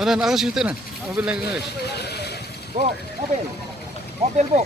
Ano, nakakas yung tinan. Mobil na guys. Bu, mobil. Mobil, Bu.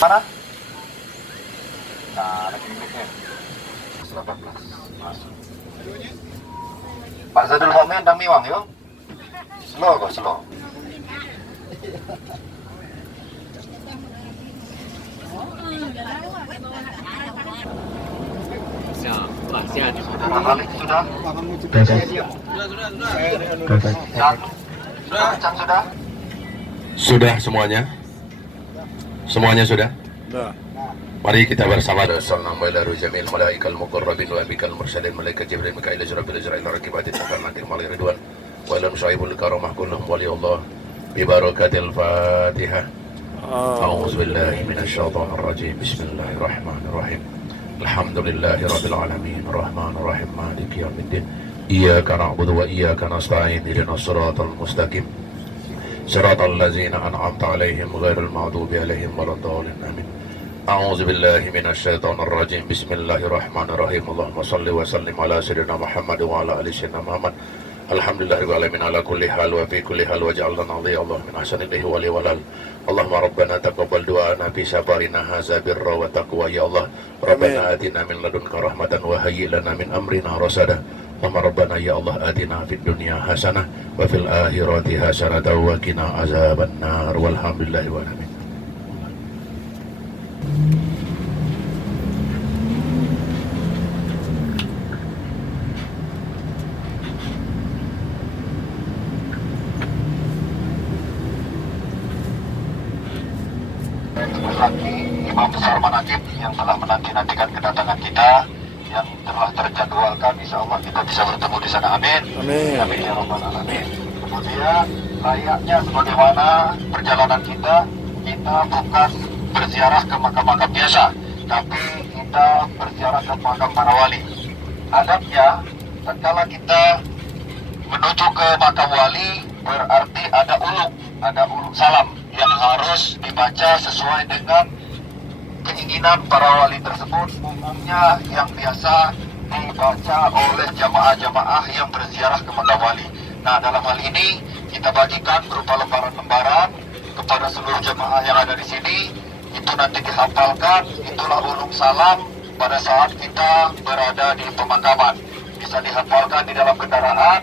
Mana? Nah, lagi limitnya 18. Masuk. Pak Zadul Mu'min dan Miwang yuk. Slow kok, slow. Saudara Malik sudah? Sudah. Sudah semuanya? Semuanya sudah? Dah. Mari kita bersama Assalamu alaikum jamil malaikal muqarrabin wa bikal mursalin malaikat Jibril Mikail Israfil Israil rakibatin takal nadir malai ridwan wa alam syaibul karamah kullum wali Allah bi barakatil Fatihah. A'udzu billahi minasyaitonir rajim. Bismillahirrahmanirrahim. Alhamdulillahi rabbil alamin arrahmanir rahim maliki yaumiddin. Iyyaka na'budu wa iyyaka nasta'in ihdinas siratal mustaqim. Siratal ladzina an'amta 'alaihim ghairil maghdubi 'alaihim waladdallin. Amin. A'udzu billahi minasyaitonir rajim. Bismillahirrahmanirrahim. Allahumma shalli wa sallim ala sayyidina Muhammad wa ala ali sayyidina Muhammad. Alhamdulillahirabbil alamin ala kulli hal wa fi kulli hal wa ja'alna nadhi Allah min ahsanihi wa li walal. Allahumma rabbana taqabbal du'ana fi safarina hadza birra wa taqwa ya Allah. Rabbana atina min ladunka rahmatan wa hayyi lana min amrina rasada. Allahumma rabbana ya Allah atina fid dunya hasanah wa fil akhirati hasanah wa qina azabannar walhamdulillahi wa alamin. Imam Besar Manaqib yang telah menanti-nantikan kedatangan kita, yang telah terjadwalkan, insya Allah kita bisa bertemu di sana. Amin. Amin. Amin ya rabbal alamin. Kemudian layaknya sebagaimana perjalanan kita bukan berziarah ke makam-makam biasa, tapi kita berziarah ke makam para wali. Adabnya, tatkala kita menuju ke makam wali, berarti ada uluk salam yang harus dibaca sesuai dengan keinginan para wali tersebut, umumnya yang biasa dibaca oleh jamaah-jamaah yang berziarah ke makam wali. Nah, dalam hal ini kita bagikan berupa lembaran-lembaran kepada seluruh jamaah yang ada di sini. Itu nanti dihafalkan, itulah ulung salam pada saat kita berada di pemakaman. Bisa dihafalkan di dalam kendaraan.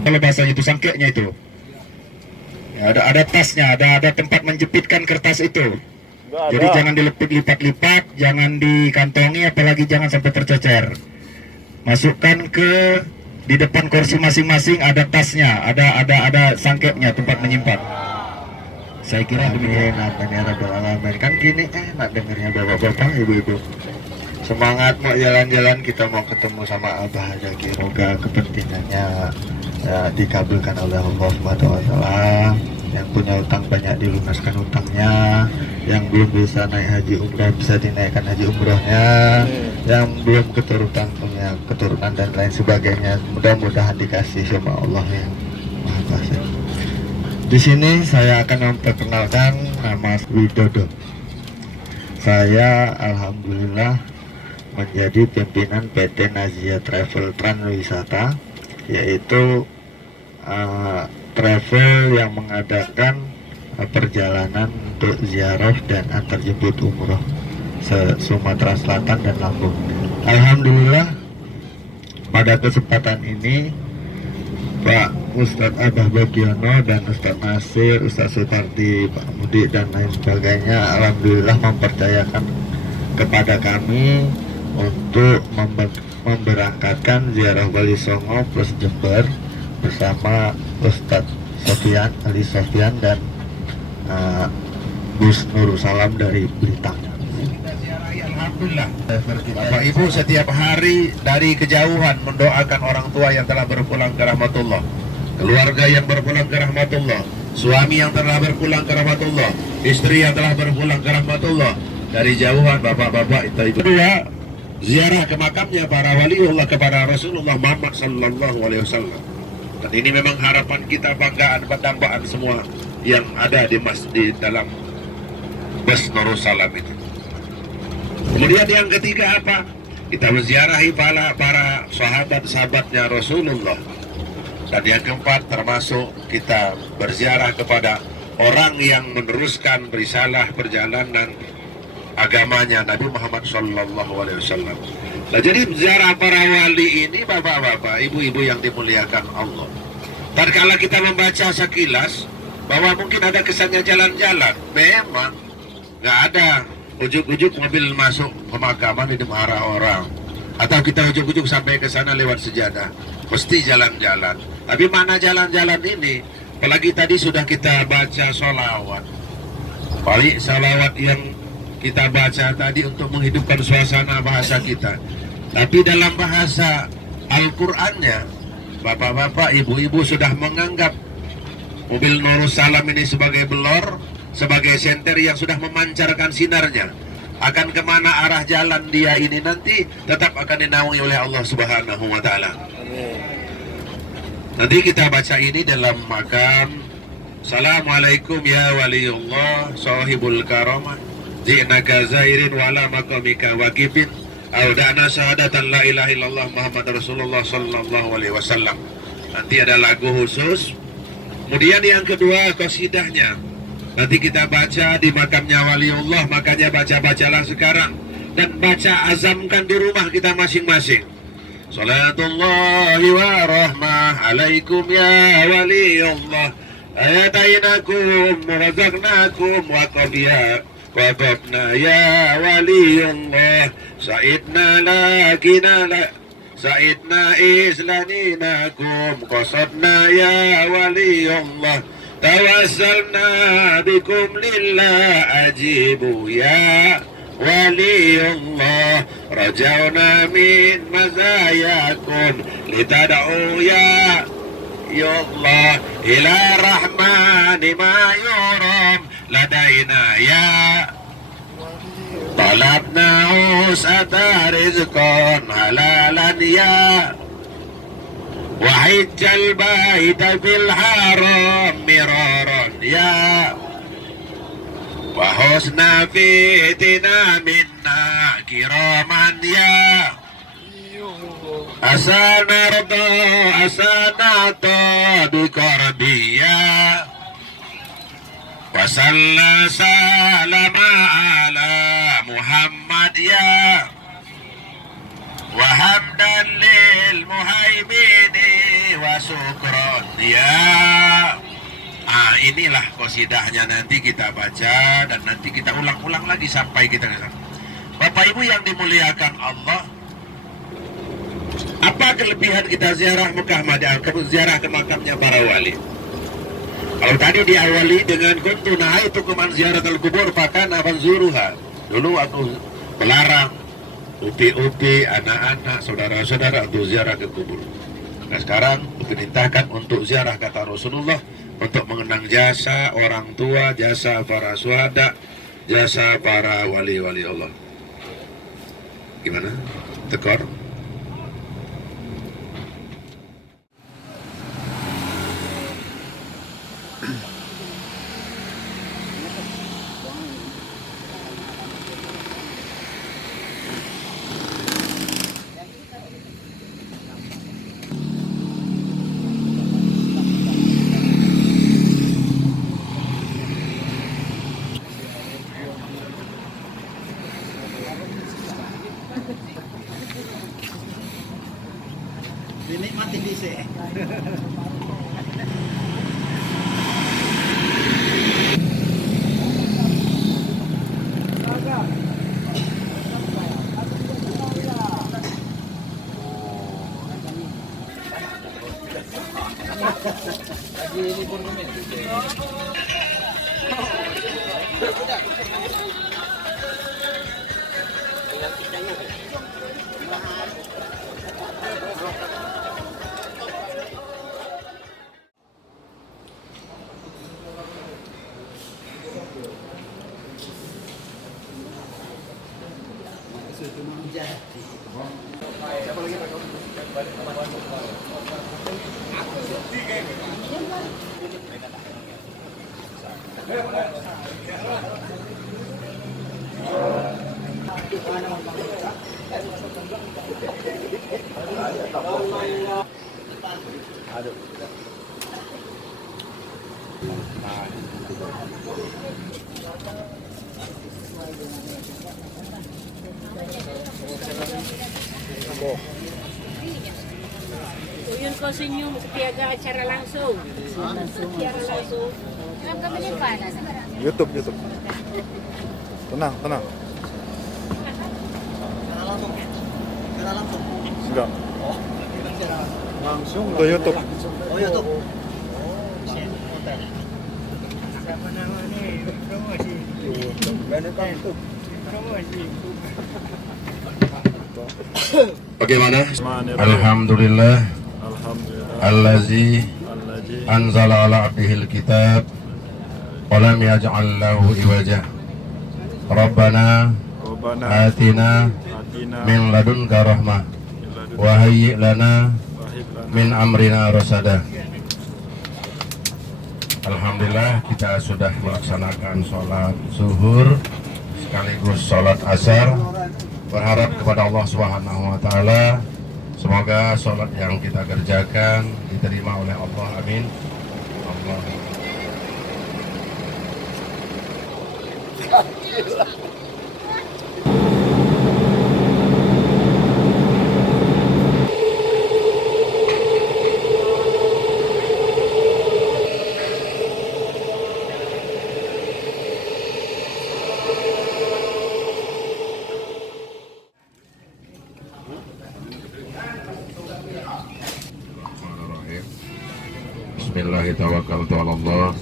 Kalau bahasanya itu sangkeknya itu ya, ada tasnya, ada tempat menjepitkan kertas itu. Jadi jangan lipat-lipat, jangan dikantongi, apalagi jangan sampai tercecer. Masukkan ke di depan kursi masing-masing, ada tasnya, ada sangkeknya, tempat menyimpan. Saya kira demikian. Amin. Kan gini enak dengarnya bapak-bapak, ibu-ibu. Semangat mau jalan-jalan, kita mau ketemu sama Abah Haji Kiroga, kepentingannya ya, dikabulkan oleh Allah Subhanahu wa taala. Yang punya utang banyak dilunaskan utangnya, yang belum bisa naik haji umrah bisa dinaikkan haji umrahnya, yang belum keturunan punya keturunan dan lain sebagainya, mudah-mudahan dikasih sama Allah yang Maha Kuasa. Di sini saya akan memperkenalkan nama Widodo. Saya alhamdulillah menjadi pimpinan PT Nazia Travel Transwisata, yaitu travel yang mengadakan perjalanan untuk ziarah dan antar jemput umroh Sumatera Selatan dan Lampung. Alhamdulillah pada kesempatan ini Pak Ustadz Abah Bagiono dan Ustadz Nasir, Ustadz Sutardi, Pak Mudi dan lain sebagainya alhamdulillah mempercayakan kepada kami untuk memberangkatkan ziarah Wali Songo plus Jember bersama Ustadz Sofian, Ali Sofian dan Gus Nurul Salam dari Blitar. Kita ziarahi, alhamdulillah. Bapak Ibu setiap hari dari kejauhan mendoakan orang tua yang telah berpulang ke rahmatullah, keluarga yang berpulang ke rahmatullah, suami yang telah berpulang ke rahmatullah, istri yang telah berpulang ke rahmatullah. Dari jauhan bapak-bapak itu kedua, ziarah ke makamnya para waliullah kepada Rasulullah Muhammad sallallahu alaihi wasallam. Dan ini memang harapan kita, banggaan, dambaan semua yang ada di masjid dalam Bus Nurul Salam itu. Kemudian yang ketiga apa? Kita menziarahi para sahabat-sahabatnya Rasulullah. Dan yang keempat termasuk kita berziarah kepada orang yang meneruskan risalah perjalanan agamanya Nabi Muhammad sallallahu alaihi wasallam. Nah, jadi ziarah para wali ini bapak-bapak, ibu-ibu yang dimuliakan Allah. Tatkala kita membaca sekilas bahwa mungkin ada kesannya jalan-jalan, memang nggak ada ujuk-ujuk mobil masuk pemakaman di arah orang, atau kita ujuk-ujuk sampai ke sana lewat sejadah, mesti jalan-jalan. Tapi mana jalan-jalan ini? Apalagi tadi sudah kita baca sholawat, balik sholawat yang kita baca tadi untuk menghidupkan suasana bahasa kita. Tapi dalam bahasa Al-Qur'annya, bapak-bapak, ibu-ibu sudah menganggap mobil Nurul Salam ini sebagai belor, sebagai senter yang sudah memancarkan sinarnya. Akan kemana arah jalan dia ini nanti tetap akan dinaungi oleh Allah Subhanahu wa Ta'ala. Nanti kita baca ini dalam makam Assalamualaikum ya waliullah sahibul karamah, ji'naka zairin wala makamika wakifin, audana syahadatan la ilaha illallah Muhammad Rasulullah sallallahu alaihi wasallam. Nanti ada lagu khusus. Kemudian yang kedua qasidahnya nanti kita baca di makamnya waliullah, makanya bacalah sekarang dan baca, azamkan di rumah kita masing-masing. Salatullahi wa rahmah alaikum ya waliullah, ayatainakum razaqnakum wa qadiya waqafna ya waliullah, sa'idna lakina la sa'idna islaninakum qasadna ya waliullah, tawassalna bikum lillah ajibu ya waliullah, rajawna min mazayakum litada'u ya Allah ila rahmani ma yuram ladaina ya, talabna usata rizqan halalan ya, وحج البيت في الحرم مرارا يا، وحسن فيتنا منا كراما يا، أسنرضى أسنعطى بكربيا، وصلى سلام على محمد يا، وحمدا للمهيمن وشكرا ya. Inilah qasidahnya, nanti kita baca dan nanti kita ulang-ulang lagi sampai kita ke sana. Bapak Ibu yang dimuliakan Allah, apa kelebihan kita ziarah Mekah Madinah, ziarah ke makamnya para wali? Kalau tadi diawali dengan kuntu nahaitukum an ziyaratul qubur fakana fanzuruha. Dulu aku melarang upi-upi, anak-anak, saudara-saudara untuk ziarah ke kubur. Nah sekarang diperintahkan untuk ziarah, kata Rasulullah, untuk mengenang jasa orang tua, jasa para syuhada, jasa para wali-wali Allah. Gimana? Tekor? Dinikmati dhisik. Yun ko senyum setiaga acara langsung. Secara langsung. Kenapa kami ni panas? YouTube. Tenang. Enggak. Langsung. Untuk YouTube. Oh YouTube. Bagaimana? Alhamdulillah allazi anzala ala abdihil kitab wa lam yaj'al lahu iwaja. Rabbana atina min ladunka rahmah wa hayyi' lana min amrina rasada. Alhamdulillah kita sudah melaksanakan sholat zuhur sekaligus sholat asar. Berharap kepada Allah Subhanahu wa taala semoga sholat yang kita kerjakan diterima oleh Allah. Amin. Allah. Bismillahirrahmanirrahim.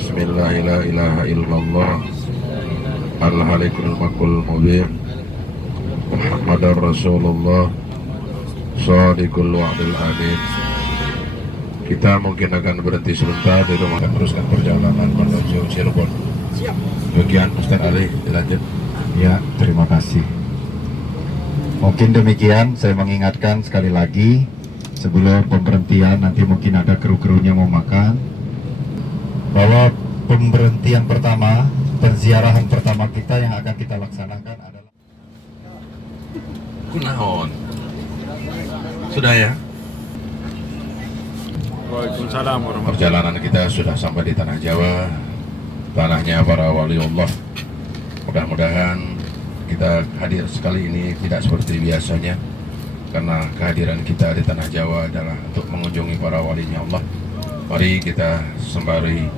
Bismillahirrahmanirrahim. Al-halikul makul mubin Muhammadar Rasulullah Shadiqul wa'dil amin. Kita mungkin akan berhenti sebentar di rumah dan teruskan perjalanan menuju Cirebon. Bagian Ustaz Ali dilanjut. Ya, terima kasih. Mungkin demikian, saya mengingatkan sekali lagi sebelum pemberhentian, nanti mungkin ada kru-krunya mau makan, bahwa pemberhentian pertama, penziarahan pertama kita yang akan kita laksanakan adalah Kunaon. Sudah ya? Waalaikumsalam warahmatullahi. Perjalanan kita sudah sampai di tanah Jawa, tanahnya para wali Allah. Mudah-mudahan kita hadir sekali ini tidak seperti biasanya, karena kehadiran kita di tanah Jawa adalah untuk mengunjungi para walinya Allah. Mari kita sembari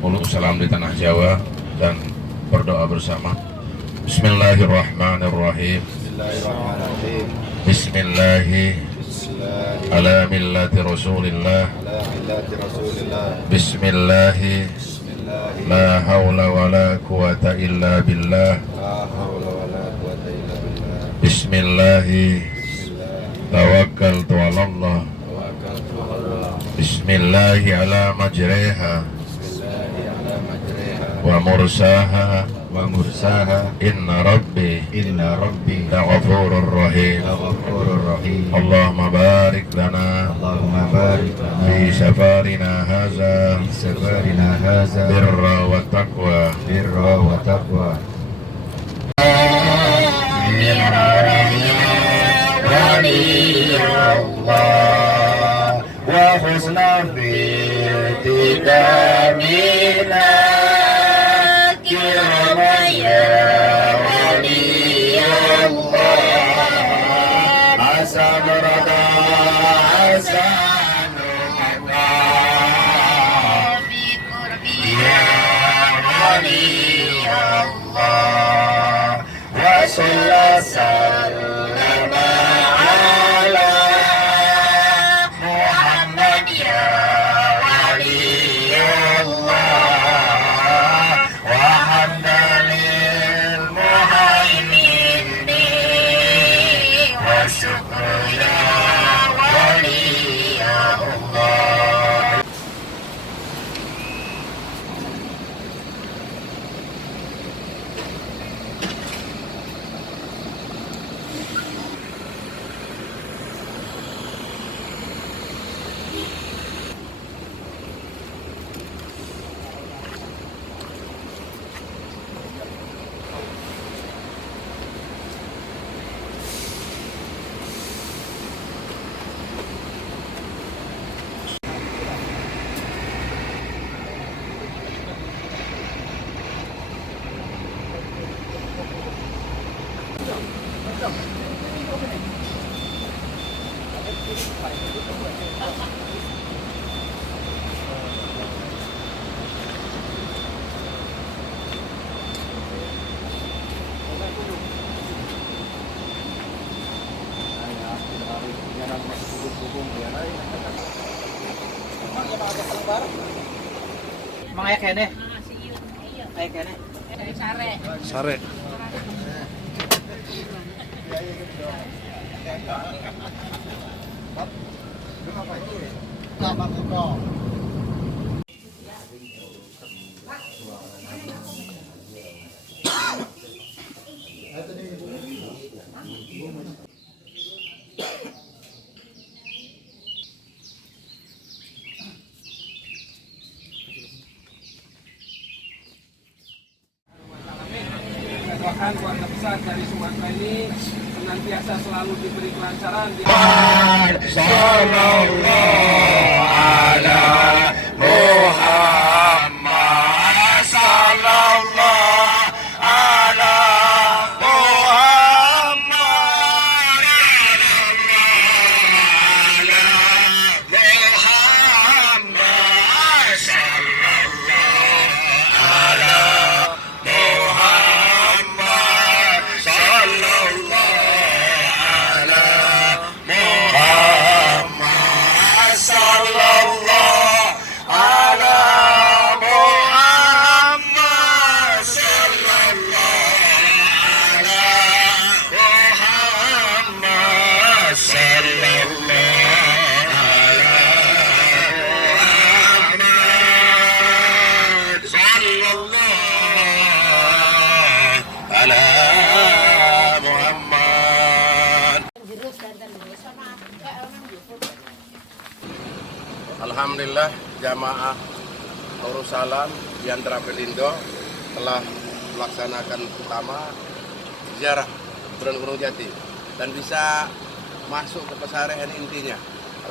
uluk salam di tanah Jawa dan berdoa bersama. Bismillahirrahmanirrahim. Bismillahi ala millati Rasulillah. Bismillahi la hawla wa la quwata illa billah. Bismillahi tawakkaltu ala Allah. Bismillahi ala majreha wa mursaha inna rabbi laghafurur rahim. Allahumma barik lana fi safarina haza birra wa taqwa. وحسن في اعتدامنا كرم يا ولي الله أصبرك حسنك يا ولي الله وصلى سلم على محمد يا ولي الله وحمدا للمهيمن والشكر يا ولي الله. Mang aya kene. Aya kene. Sare. Sare. Doakan keluarga besar dari Sumatera ini senantiasa selalu diberi kelancaran. Alhamdulillah jamaah Darussalam Diandra Pelindo telah melaksanakan utama ziarah Bulan Gunung Jati dan bisa masuk ke pesarian intinya.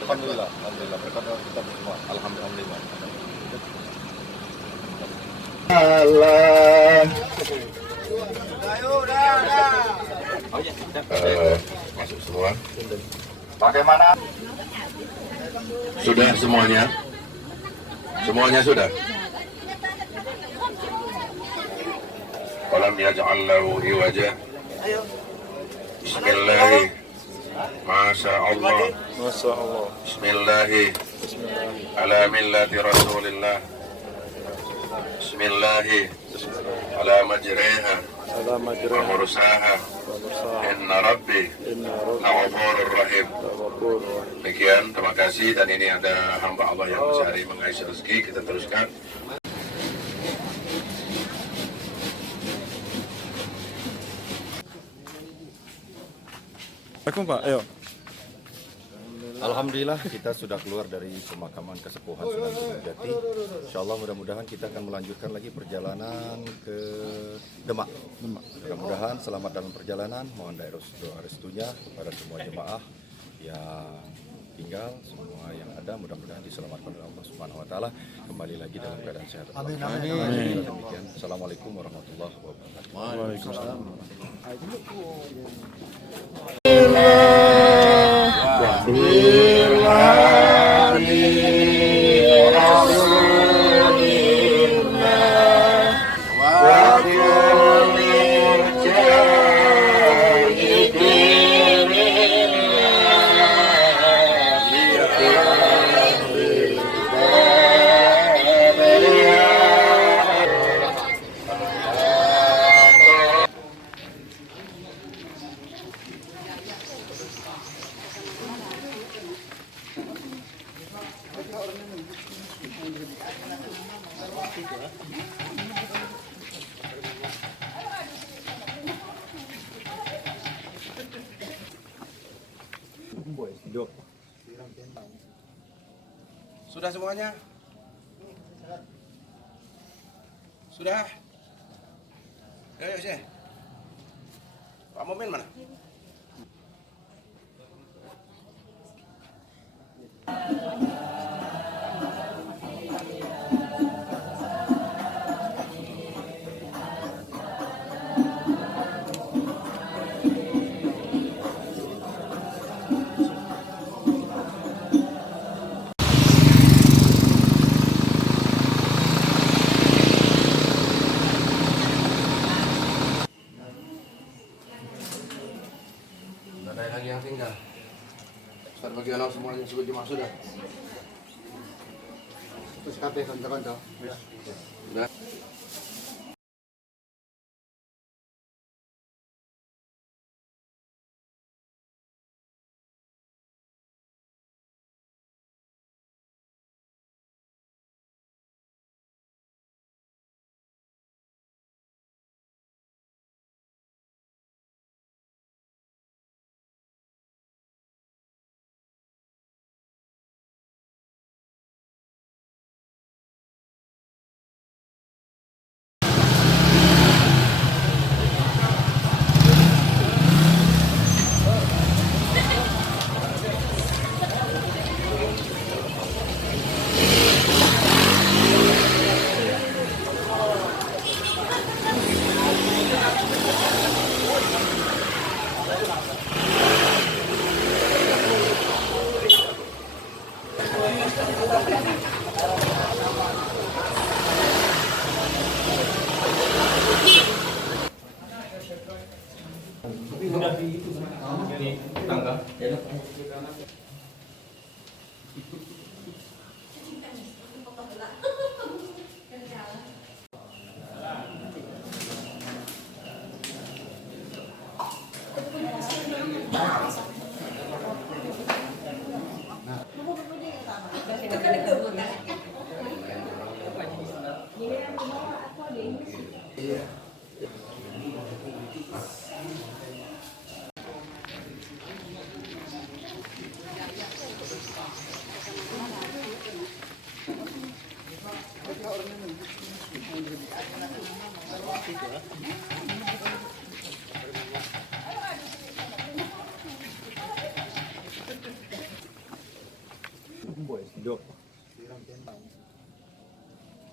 Alhamdulillah, alhamdulillah berkat kita semua. Alhamdulillah. Masuk semua. Bagaimana? Sudah semuanya? Semuanya sudah? Walam yaj'al lahu iwaja. Bismillah. Masya Allah. Masya Allah. Bismillah. Ala millati Rasulillah. Bismillah. Ala majriha. Ala Wa majrah. mursaha. Inna Rabbi Inna Rabbi Ghafurur Rahim. Ghafurur. Demikian, terima kasih. Dan ini ada hamba Allah yang mencari mengais rezeki. Kita teruskan. Assalamualaikum Pak, ayo. Alhamdulillah kita sudah keluar dari pemakaman kesepuhan Sunan Gunung Jati. Insyaallah mudah-mudahan kita akan melanjutkan lagi perjalanan ke Demak. Mudah-mudahan selamat dalam perjalanan. Mohon doa restunya kepada semua jemaah yang tinggal, semua yang ada, mudah-mudahan diselamatkan oleh Allah Subhanahu wa taala, kembali lagi dalam keadaan sehat. Amin. Demikian. Assalamualaikum warahmatullahi wabarakatuh. Waalaikumsalam. Sudah semuanya? Sudah? Ayo, Syekh. Pak Mumin mana? Ada lagi yang tinggal. Ustaz bagi anak semua yang sudah dimaksud dah. Terus kabeh kantor-kantor. Sudah.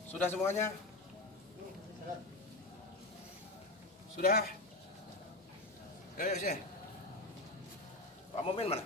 Sudah semuanya? Sudah? Ayo, sih. Pak Momen mana?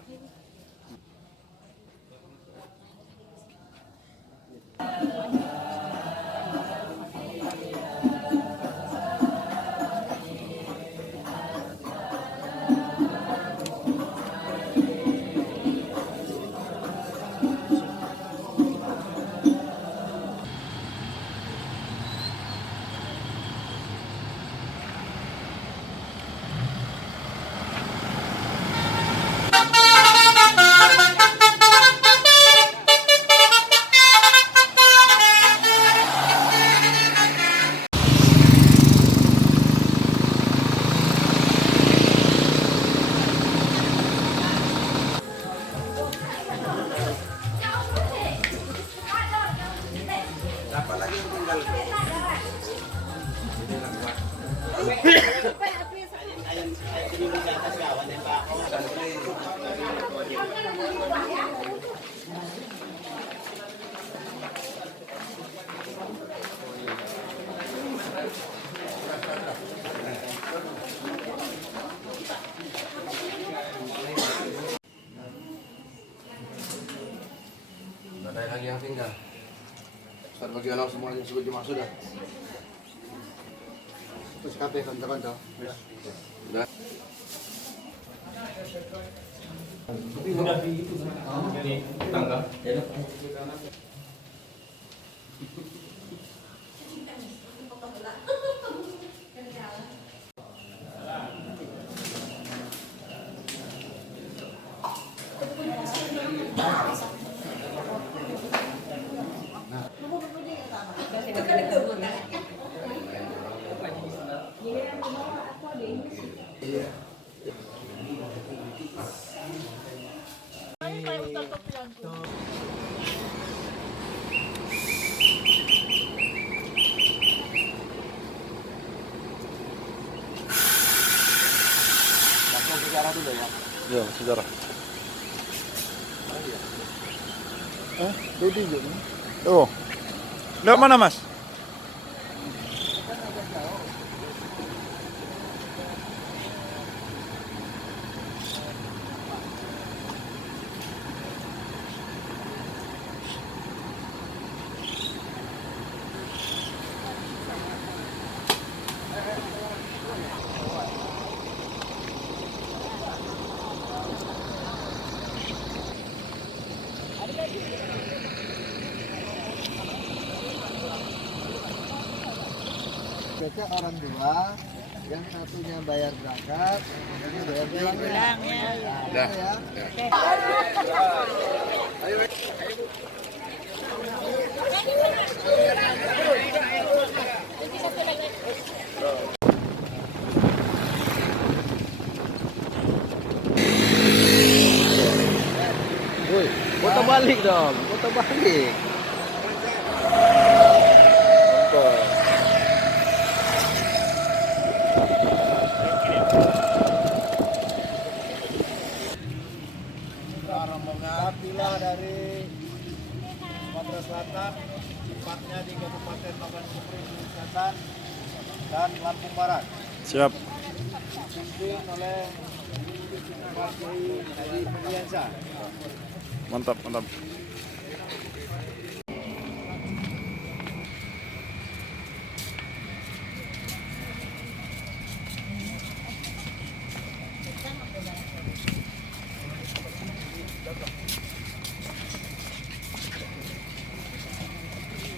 Apa lagi yang tinggal? Ada lagi yang tinggal. Ustaz bagi anak semua yang sudah dimaksud dah. Terus kabeh kantor-kantor. Sudah. Langsung sejarah dulu ya. Ya, sejarah. Jadi juga. Oh. Lewat mana, Mas? mereka orang dua, yang satunya bayar zakat, yang satunya bayar pulang ya. Putar balik dong, putar balik. Rombongan bila dari Sumatera Selatan, tempatnya di Kabupaten Logan Supri Selatan dan Lampung Barat. Siap. Dipimpin oleh Pak Kiai Haji Pendiansa. Mantap, mantap.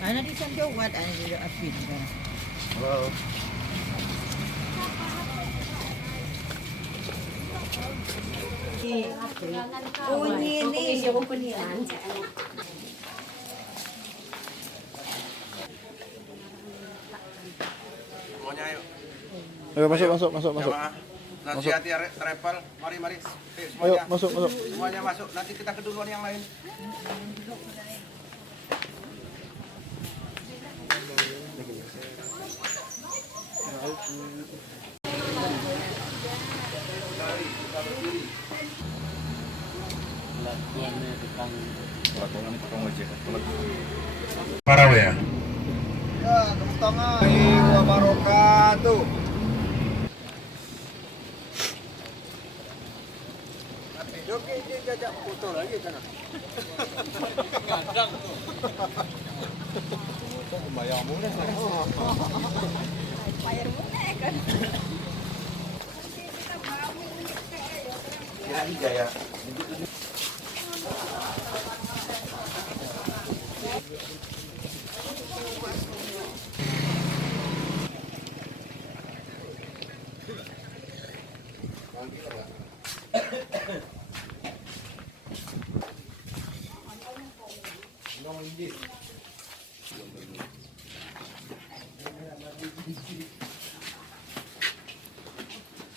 Anak di sana jawab, anak di Apin kan. Halo. Oh ini siapa penian? Semuanya ayo. Ayo masuk. Nanti hati travel. Mari. Ayo Semuanya. masuk. Semuanya masuk. Nanti kita ke duluan yang lain. Parawe ya. Ya, tepuk tangan. Wa barakatuh. Oke, ini jajak foto lagi kan? Kadang tuh. Bayar murah kan? Bayar murah kan? Ya.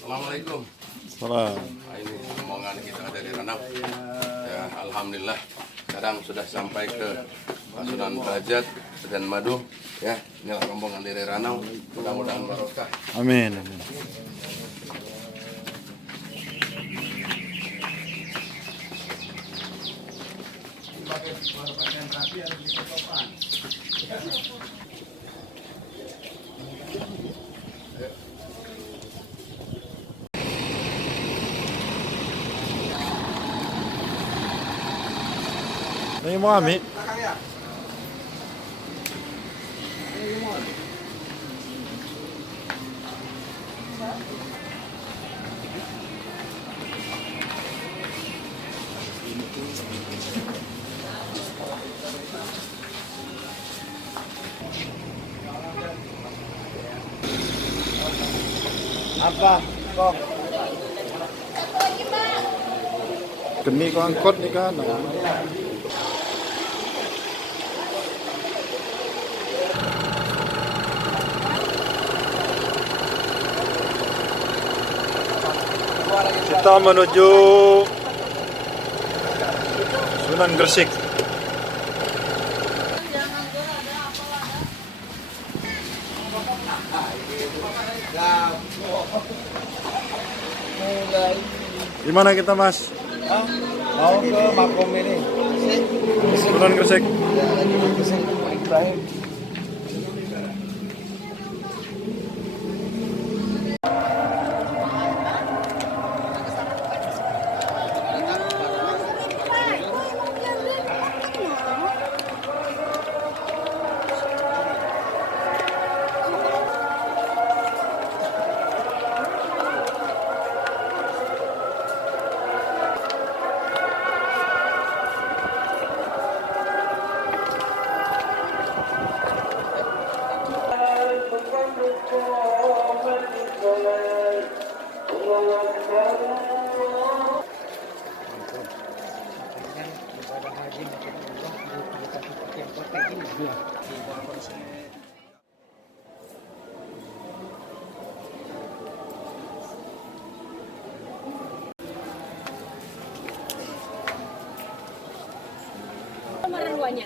Assalamualaikum. Salam. Nah, ini rombongan kita dari Ranau. Ya, alhamdulillah. Sekarang sudah sampai ke Pasunan Derajat dan Madu. Ya, inilah rombongan dari Ranau. Mudah-mudahan barokah. Amin. Ini mau kami. Apa? Kok? Geni kok angkot nih kan. Kita menuju Sunan Gresik. Di mana kita, Mas? Mau ke makom ini. Sunan Gresik. Ya, lagi ke sini Ibrahim. ibadah haji maupun umroh di tempat yang kayak gini. Maraluannya.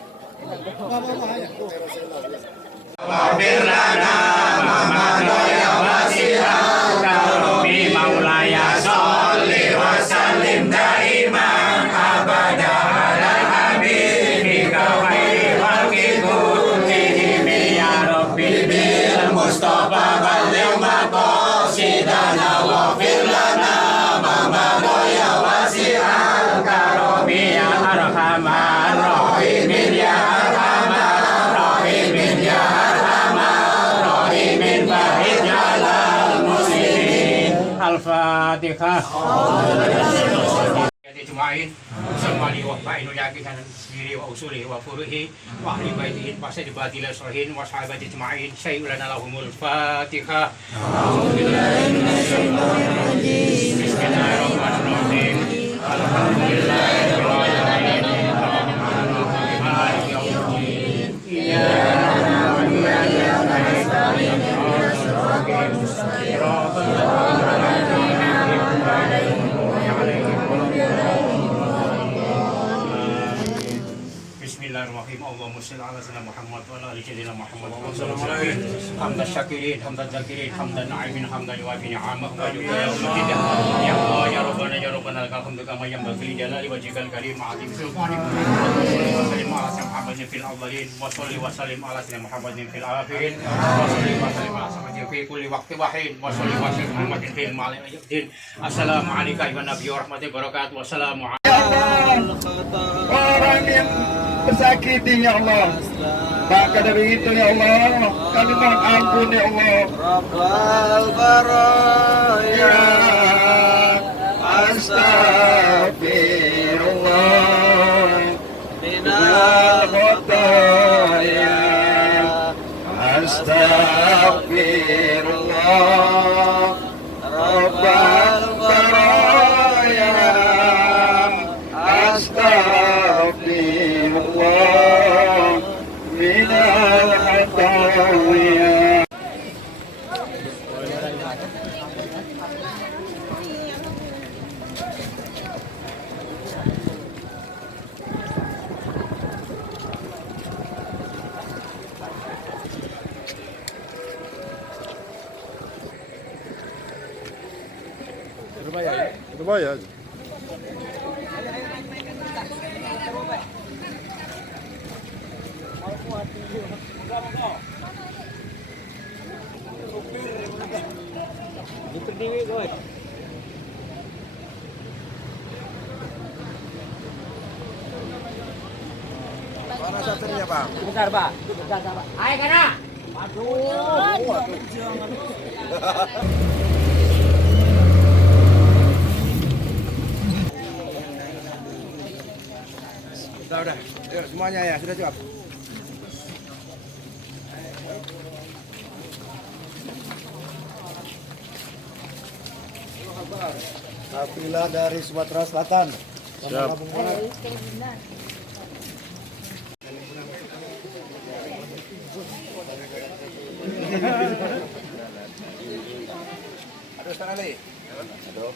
Al-Fatihah. Ajma'in samali wa fa'inu yaqihan siri wa usuli wa furuhi wa ahli baitihin wa sadibati lasrahin wa sahabati ajma'in sayyulana lahumul Fatihah. Bismillahirrahmanirrahim. Alhamdulillahirabbil alamin. Arrahmanirrahim. Maliki yaumiddin. Iyyaka na'budu wa iyyaka nasta'in. Ihdinas siratal Bismillahirrahmanirrahim. Allahumma shalli ala sayyidina Muhammad wa ala ali sayyidina Muhammad. Hamdan syakirin, hamdan zakirin, hamdan na'imin, hamdan yuwafi ni'amahu wa yukafi ya Allah ya Rabbana ya Rabbana lakal hamdu kama yanbaghi li jalali wajhikal karim ma'atim sultani wa sallim ala sayyidina Muhammadin fil awwalin wa salli wa sallim ala sayyidina Muhammadin fil akhirin wa salli wa sallim ala sayyidina fi kulli waqti wahin wa salli wa sallim Muhammadin fil ma'aliyyin. Assalamu alayka ya nabi wa rahmatullahi wa barakatuh. Wassalamu Orang yang tersakiti ya Allah, maka dari itu ya Allah kami mohon ampun ya Allah. Rabbal baraya Astagfirullah minal khataya. Astagfirullah Rabbal baraya. Astagfirullah minal khataya. Berbahaya aja. Diperdiri guys. Mana satunya Pak? Bentar Pak. Ayo kana. Udah. Yuk semuanya ya, sudah cukup. Kafilah dari Sumatera Selatan. Siap. Aduh, sana lagi. Aduh.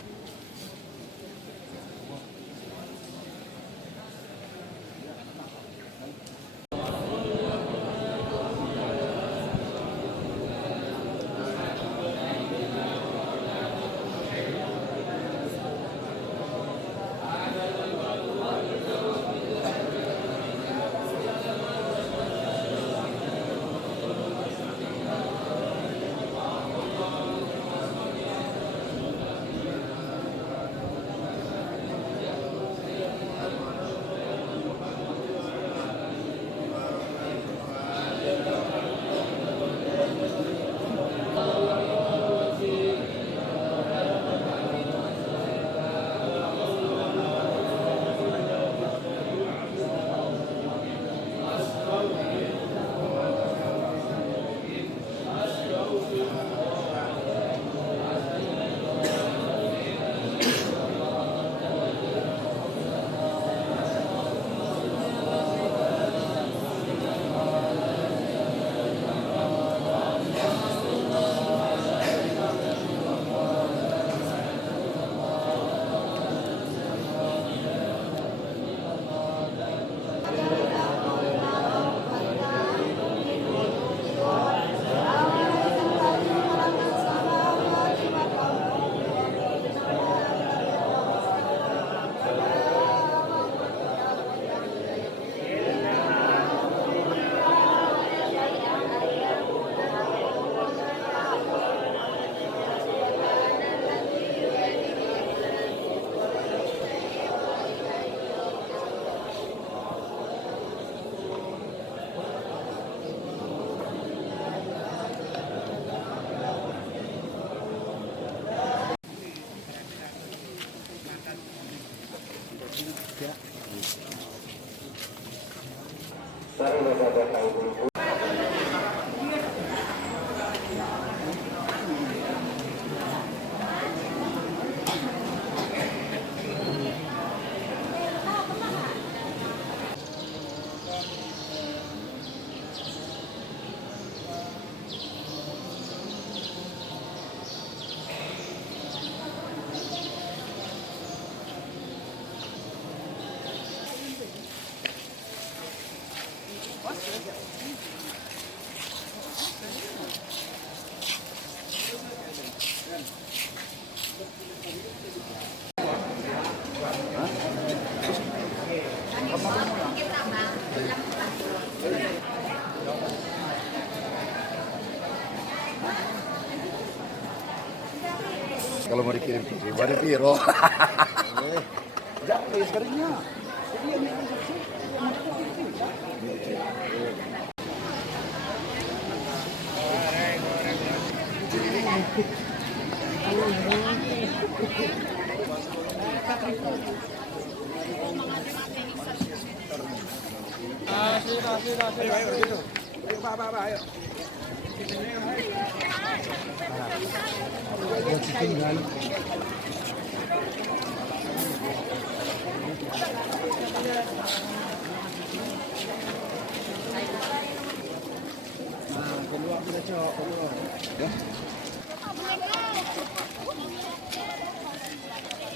Kalau mau dikirim pribadi piro.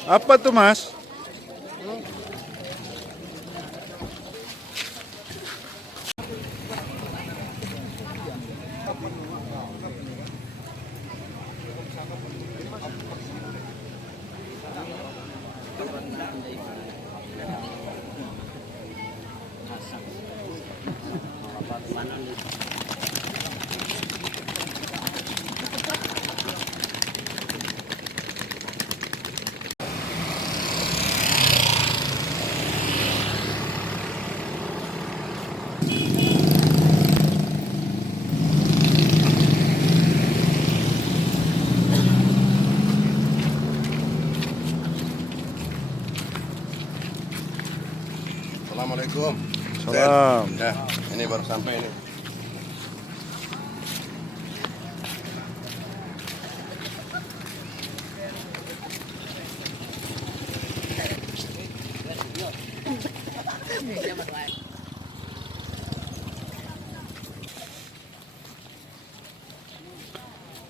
Apa tuh, Mas? Assalamualaikum. Salam. Ya, ini baru sampai ini.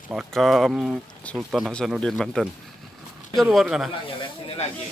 Makam Sultan Hasanuddin Banten. Keluar kana? Sini lagi.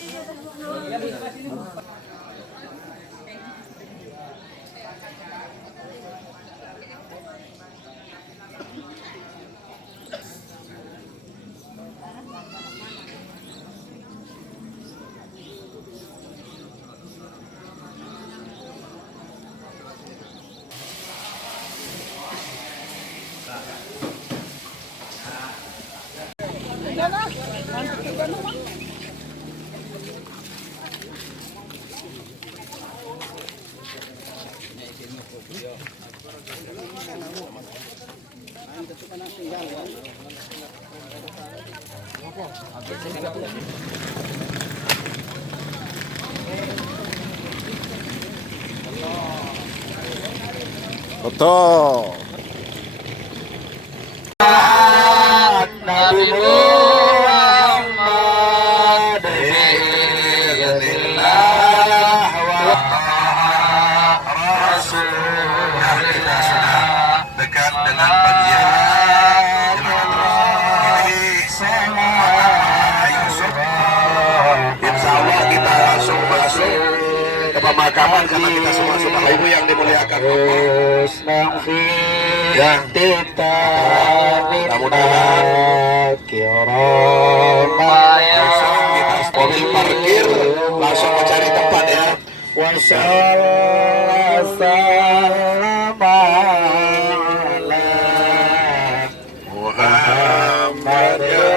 Foto. Nabi Muhammad biiznillah wa Rasulullah. Dekat dengan bagian insya Allah kita langsung masuk ke pemakaman karena kita semua sudah ibu yang dimuliakan ya. Mudah-mudahan langsung kita mobil parkir langsung mencari tempat ya. Muhammad ya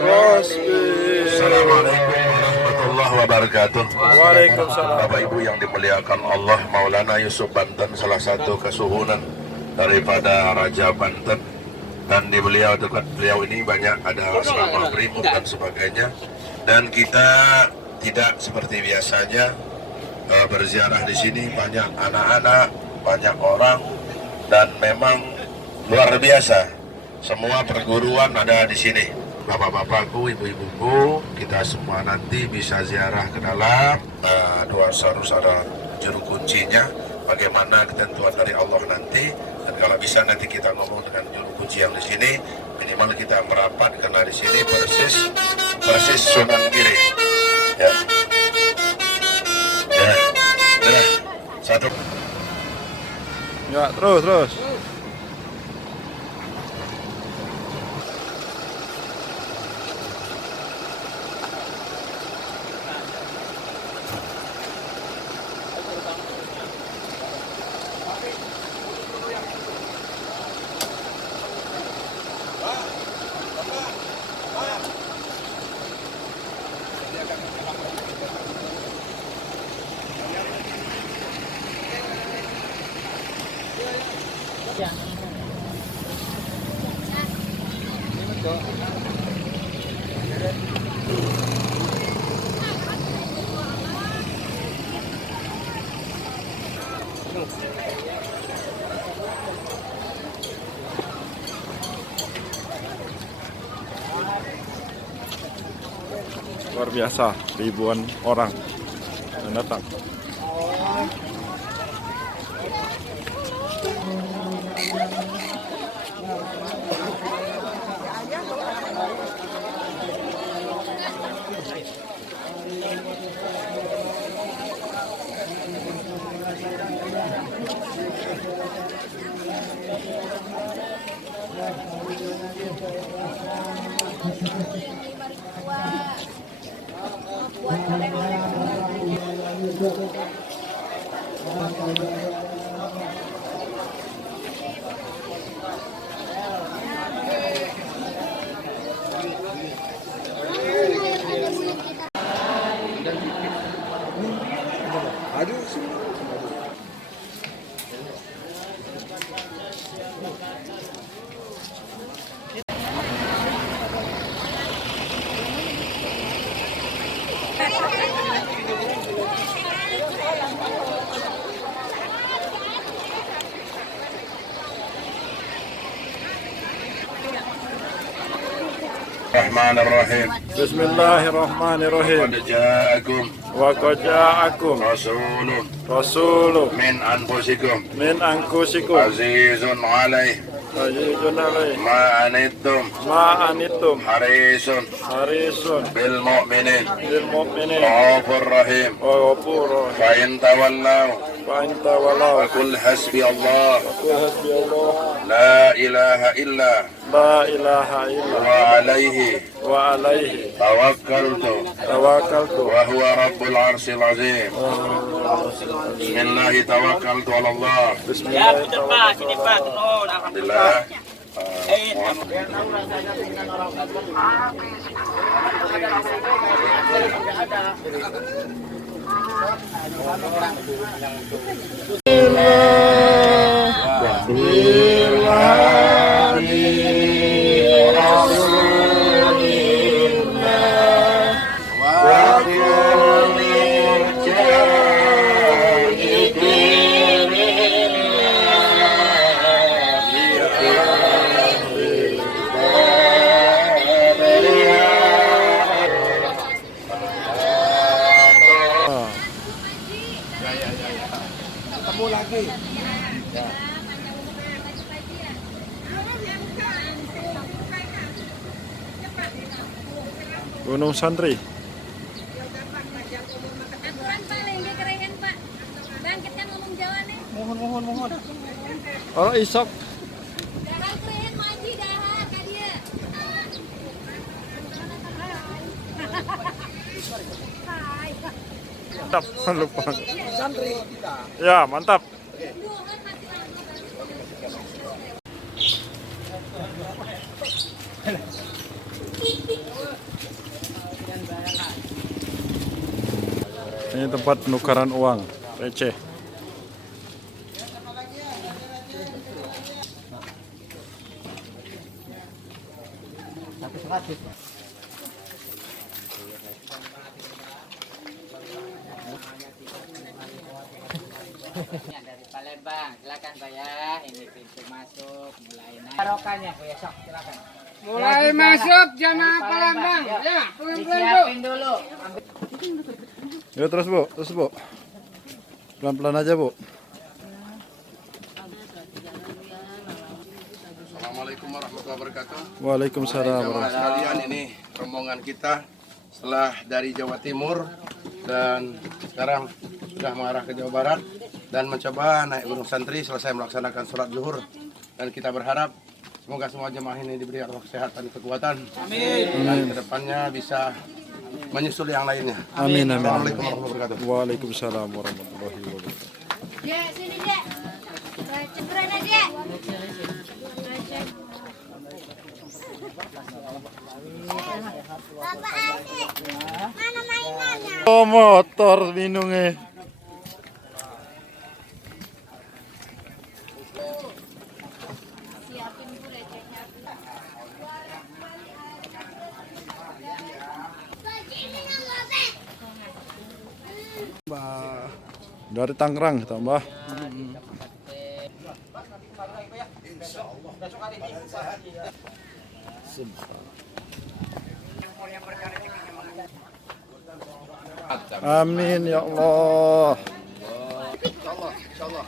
Rasul. Assalamualaikum warahmatullahi wabarakatuh. Waalaikumsalam. Bapak Ibu yang dimuliakan Allah, Maulana Yusuf Banten salah satu kesuhunan daripada Raja Banten, dan di dekat beliau ini banyak ada asrama Brimob dan sebagainya, dan kita tidak seperti biasanya. Berziarah di sini banyak anak-anak, banyak orang, dan memang luar biasa. Semua perguruan ada di sini. Bapak-bapakku, ibu-ibuku, kita semua nanti bisa ziarah ke dalam. Doa harus ada juru kuncinya. Bagaimana ketentuan dari Allah nanti. Dan kalau bisa nanti kita ngomong dengan juru kunci yang di sini. Minimal kita merapat karena di sini persis Sunan Giri. Ya. Ya. Udah. Satu. Ya, terus. Luar biasa, ribuan orang yang datang. Bismillahirrahmanirrahim. Bismillahirrahmanirrahim. Qad ja'akum Wa qad ja'akum rasulun min anfusikum min anfusikum azizun 'alaihi azizun alaihi ma anittum ma anittum harisun harisun bil mu'minin bil mu'minin ghafur rahim. wa ghafurur Fa in tawallaw wa anta walau qul hasbi Allah qul hasbi Allah la ilaha illa la ilaha illa wa alaihi wa alaihi tawakkaltu tawakkaltu wa huwa rabbul arsyil azim. Bismillahi tawakkaltu ala Allah. Alhamdulillah. Gunung Santri. Aturan Pak, lengge kerengan Pak. Bangkitkan ngomong Jawa nih. Mohon. Oh, isok. Dahar keren maji dahar ka dia. Hai. Mantap, lupa. Ya, mantap. Ini tempat penukaran uang receh. Dari Palembang, silakan Pak ya. Ini pintu masuk, mulai naik. Barokahnya Bu ya, sok silakan. Mulai masuk jamaah Palembang. Ya, disiapin dulu. Ya terus Bu. Pelan-pelan aja Bu. Assalamualaikum warahmatullahi wabarakatuh. Waalaikumsalam. Jamaah sekalian, ini rombongan kita setelah dari Jawa Timur dan sekarang sudah mengarah ke Jawa Barat dan mencoba naik Gunung Santri selesai melaksanakan sholat zuhur, dan kita berharap semoga semua jemaah ini diberi Allah kesehatan dan kekuatan. Amin. Dan kedepannya bisa menyusul yang lainnya. Amin. Assalamualaikum warahmatullahi wabarakatuh. Waalaikumsalam warahmatullahi wabarakatuh. Dek, sini Dek. Cepetan aja. Bapak Adik, mana mainannya? Oh, motor minumnya. Siapin Bu recehnya. Dari Tangerang tambah. Amin ya Allah. Insyaallah.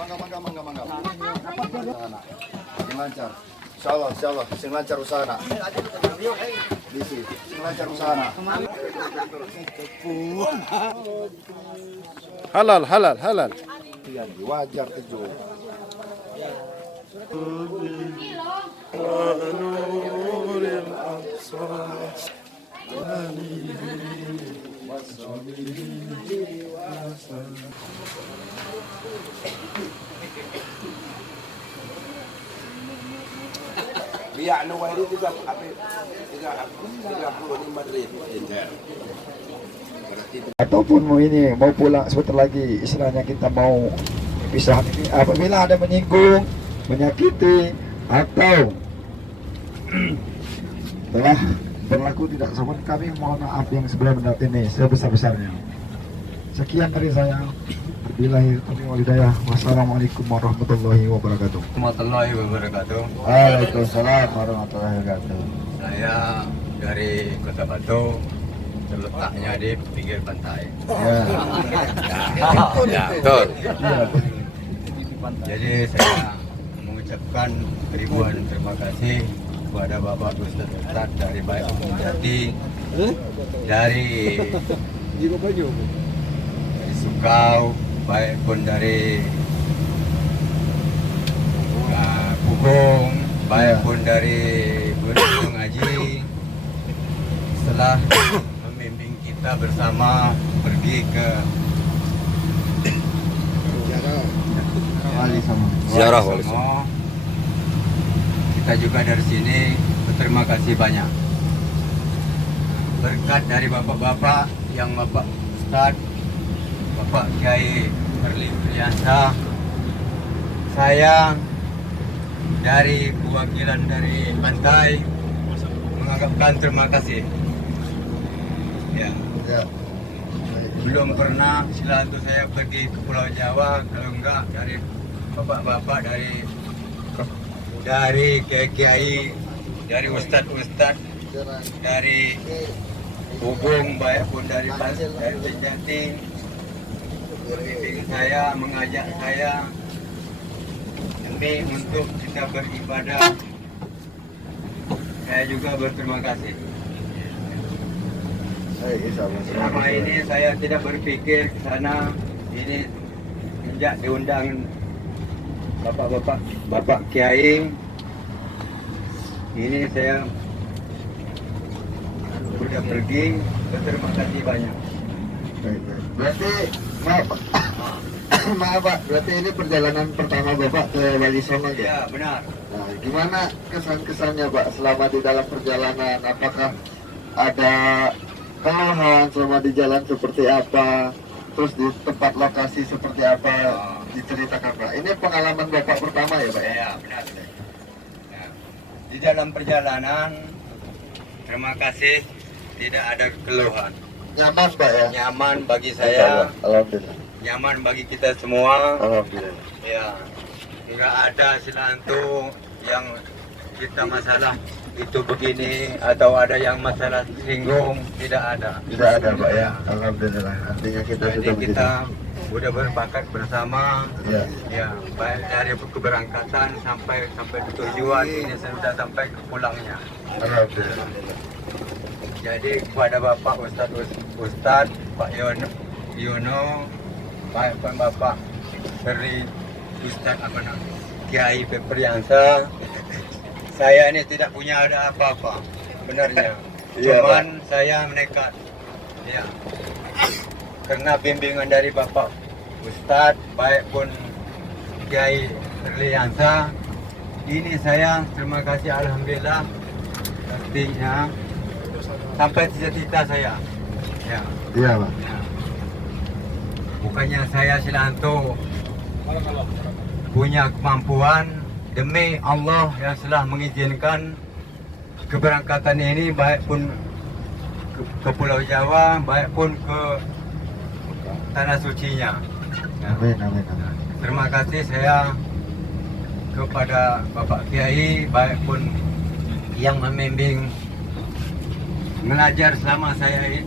Mangga. Sing lancar. Insyaallah. Sing lancar usaha nak. Bisi, sing lancar usaha nak. Halal. Iya, wajar tejo. Biar Nuwairi juga di Madrid. Ataupun mau pulang sebentar lagi, istilahnya kita mau pisah ini, apabila ada menyinggung, menyakiti atau telah berlaku tidak sopan, kami mohon maaf yang sebelum ini sebesar-besarnya. Sekian dari saya. Billahi taufiq wal hidayah. Wassalamualaikum warahmatullahi wabarakatuh. Warahmatullahi wabarakatuh. Waalaikumsalam warahmatullahi wabarakatuh. Saya dari Kota Batu, terletaknya di pinggir pantai. Ya, betul. Jadi saya mengucapkan ribuan terima kasih kepada Bapak Ustaz dari Bayangkung Jati, dari Sukau, baik pun dari Pugong, baik pun dari Gunung Haji, setelah membimbing kita bersama pergi ke Ziarah Wali Songo. Kita juga dari sini berterima kasih banyak. Berkat dari bapak-bapak yang Bapak Ustaz, Bapak Kiai Erli Priyansa, saya dari perwakilan dari pantai mengucapkan terima kasih. Ya. Belum pernah selalu saya pergi ke Pulau Jawa, kalau enggak dari bapak-bapak, dari kiai-kiai, dari ustadz-ustadz, dari hubung, baik pun dari Jati, membimbing saya, mengajak saya demi untuk kita beribadah. Saya juga berterima kasih. Selama ini saya tidak berpikir ke sana. Ini sejak diundang Bapak Kiai, ini saya sudah pergi. Berterima kasih banyak. Berarti maaf Pak, berarti ini perjalanan pertama Bapak ke Wali Songo ya? Ya, benar. Nah, gimana kesan-kesannya Pak selama di dalam perjalanan? Apakah ada keluhan selama di jalan seperti apa? Terus di tempat lokasi seperti apa? Diceritakan Pak. Ini pengalaman Bapak pertama ya Pak? Ya, benar. Ya. Di dalam perjalanan, terima kasih, tidak ada keluhan. Nyaman Pak ya? Nyaman bagi saya, Alhamdulillah. nyaman bagi kita semua. Alhamdulillah. Ya, nggak ada silantu yang kita masalah itu begini atau ada yang masalah singgung, tidak ada. Tidak ada Pak ya. Alhamdulillah. Artinya kita Jadi sudah kita udah berbakat bersama. Ya. Ya, baik dari keberangkatan sampai tujuan ini sudah sampai ke pulangnya. Alhamdulillah. Jadi kepada Bapak Ustadz Pak Yono, Bapak dari Ustadz Kiai Pepriansa, saya ini tidak punya ada apa-apa sebenarnya. Iya, Cuman saya menekat, ya, karena bimbingan dari Bapak Ustadz, baik pun Kiai Pepriansa, ini saya terima kasih alhamdulillah pastinya sampai cita-cita saya. Ya. Iya Pak. Ya. Bukannya saya Silanto punya kemampuan, demi Allah yang telah mengizinkan keberangkatan ini baik pun ke Pulau Jawa, baik pun ke Tanah Sucinya. Ya. Amin, amin, amin. Terima kasih saya kepada Bapak Kiai, baik pun yang membimbing mengajar selama saya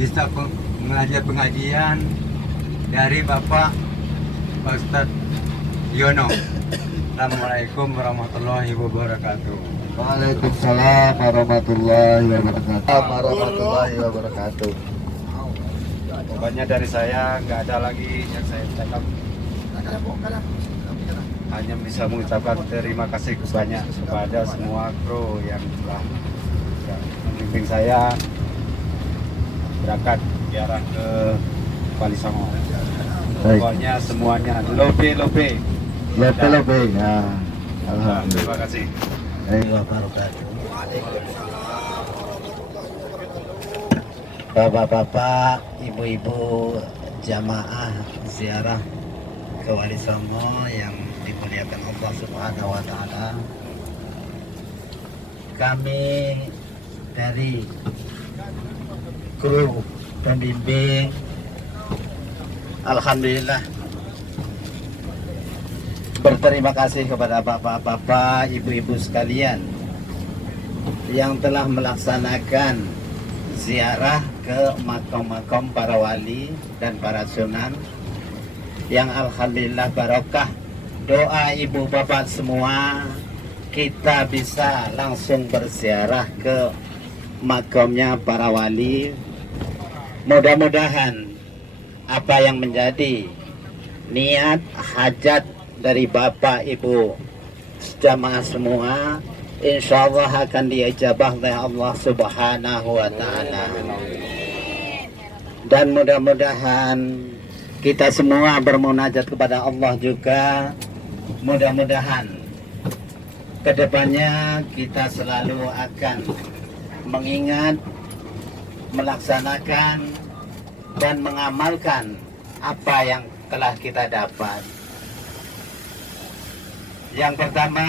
bisa mengajar pengajian dari Bapak Ustadz Yono. Assalamualaikum warahmatullahi wabarakatuh. Waalaikumsalam warahmatullahi wabarakatuh. Warahmatullahi wabarakatuh. Pokoknya dari saya nggak ada lagi yang saya ucapkan. Hanya bisa mengucapkan terima kasih banyak kepada semua kru yang telah membimbing saya berangkat ziarah ke Bali Songo. Pokoknya semuanya lobe. Lebih ya. Alhamdulillah. Terima kasih. Bapak-bapak, ibu-ibu jamaah ziarah ke Wali Songo yang dimuliakan Allah Subhanahu wa taala. Kami dari kru pembimbing alhamdulillah berterima kasih kepada bapak-bapak, ibu-ibu sekalian yang telah melaksanakan ziarah ke makam-makam para wali dan para sunan yang alhamdulillah barokah doa ibu bapak semua kita bisa langsung berziarah ke makamnya para wali. Mudah-mudahan apa yang menjadi niat hajat dari bapak ibu jamaah semua insya Allah akan diijabah oleh Allah Subhanahu wa ta'ala. Dan mudah-mudahan kita semua bermunajat kepada Allah juga. Mudah-mudahan kedepannya kita selalu akan mengingat, melaksanakan dan mengamalkan apa yang telah kita dapat. Yang pertama,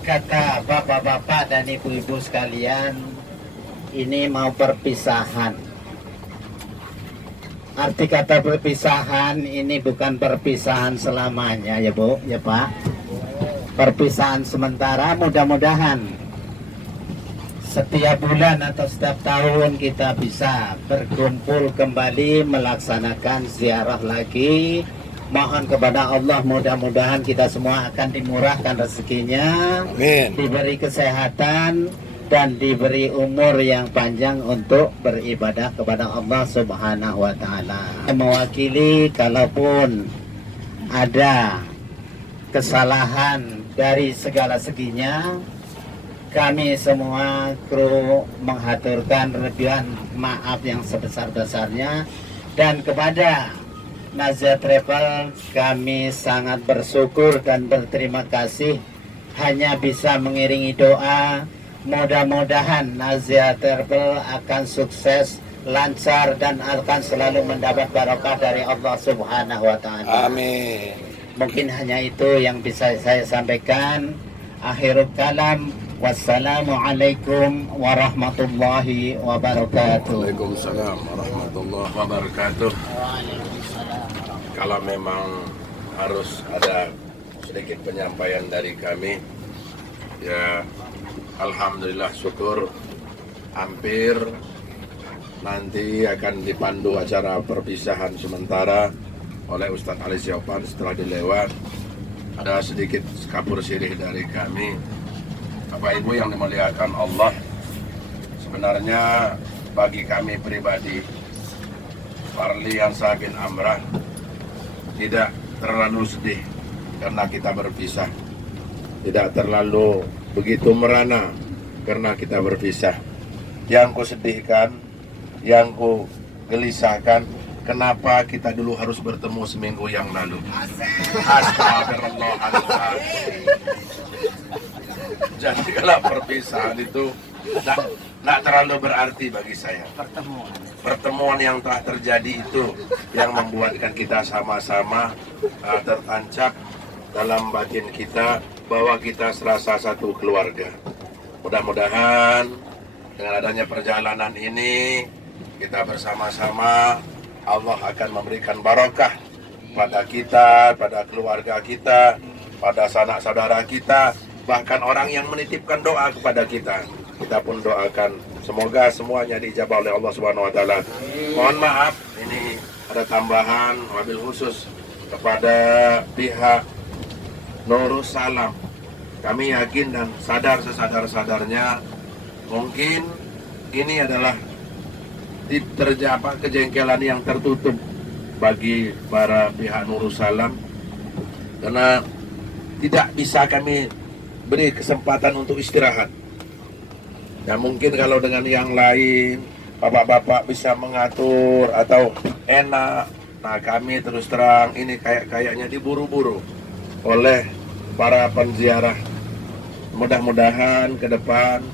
kata bapak-bapak dan ibu-ibu sekalian, ini mau perpisahan. Arti kata perpisahan ini bukan perpisahan selamanya ya Bu, ya Pak. Perpisahan sementara, mudah-mudahan setiap bulan atau setiap tahun kita bisa berkumpul kembali melaksanakan ziarah lagi. Mohon kepada Allah mudah-mudahan kita semua akan dimurahkan rezekinya, diberi kesehatan dan diberi umur yang panjang untuk beribadah kepada Allah Subhanahu wa ta'ala. Mewakili kalaupun ada kesalahan dari segala seginya, kami semua kru menghaturkan ribuan maaf yang sebesar-besarnya. Dan kepada Nazia Travel kami sangat bersyukur dan berterima kasih hanya bisa mengiringi doa. Mudah-mudahan Nazia Travel akan sukses, lancar dan akan selalu mendapat barokah dari Allah Subhanahu wa ta'ala. Amin. Mungkin hanya itu yang bisa saya sampaikan. Akhirul kalam, Wassalamualaikum warahmatullahi wabarakatuh. Waalaikumsalam warahmatullahi wabarakatuh. Kalau memang harus ada sedikit penyampaian dari kami, ya alhamdulillah syukur hampir nanti akan dipandu acara perpisahan sementara oleh Ustadz Ali Siopan. Setelah dilewat ada sedikit kabur sirih dari kami. Bapak Ibu yang dimuliakan Allah, sebenarnya bagi kami pribadi Farliansah bin Amrah tidak terlalu sedih karena kita berpisah, tidak terlalu begitu merana karena kita berpisah. Yang ku sedihkan, yang ku gelisahkan, kenapa kita dulu harus bertemu seminggu yang lalu. Astagfirullahaladzim. Jadi kalau perpisahan itu tidak terlalu berarti bagi saya. Pertemuan yang telah terjadi itu yang membuatkan kita sama-sama tertancap dalam batin kita bahwa kita serasa satu keluarga. Mudah-mudahan dengan adanya perjalanan ini kita bersama-sama Allah akan memberikan barokah pada kita, pada keluarga kita, pada sanak saudara kita, bahkan orang yang menitipkan doa kepada kita. Kita pun doakan semoga semuanya dijabah oleh Allah Subhanahu wa taala. Mohon maaf ini ada tambahan wabil khusus kepada pihak Nurus Salam. Kami yakin dan sadar sesadar-sadarnya mungkin ini adalah kejengkelan yang tertutup bagi para pihak Nurus Salam, karena tidak bisa kami beri kesempatan untuk istirahat. Ya mungkin kalau dengan yang lain bapak-bapak bisa mengatur atau enak. Nah kami terus terang ini kayaknya diburu-buru oleh para penziarah. Mudah-mudahan ke depan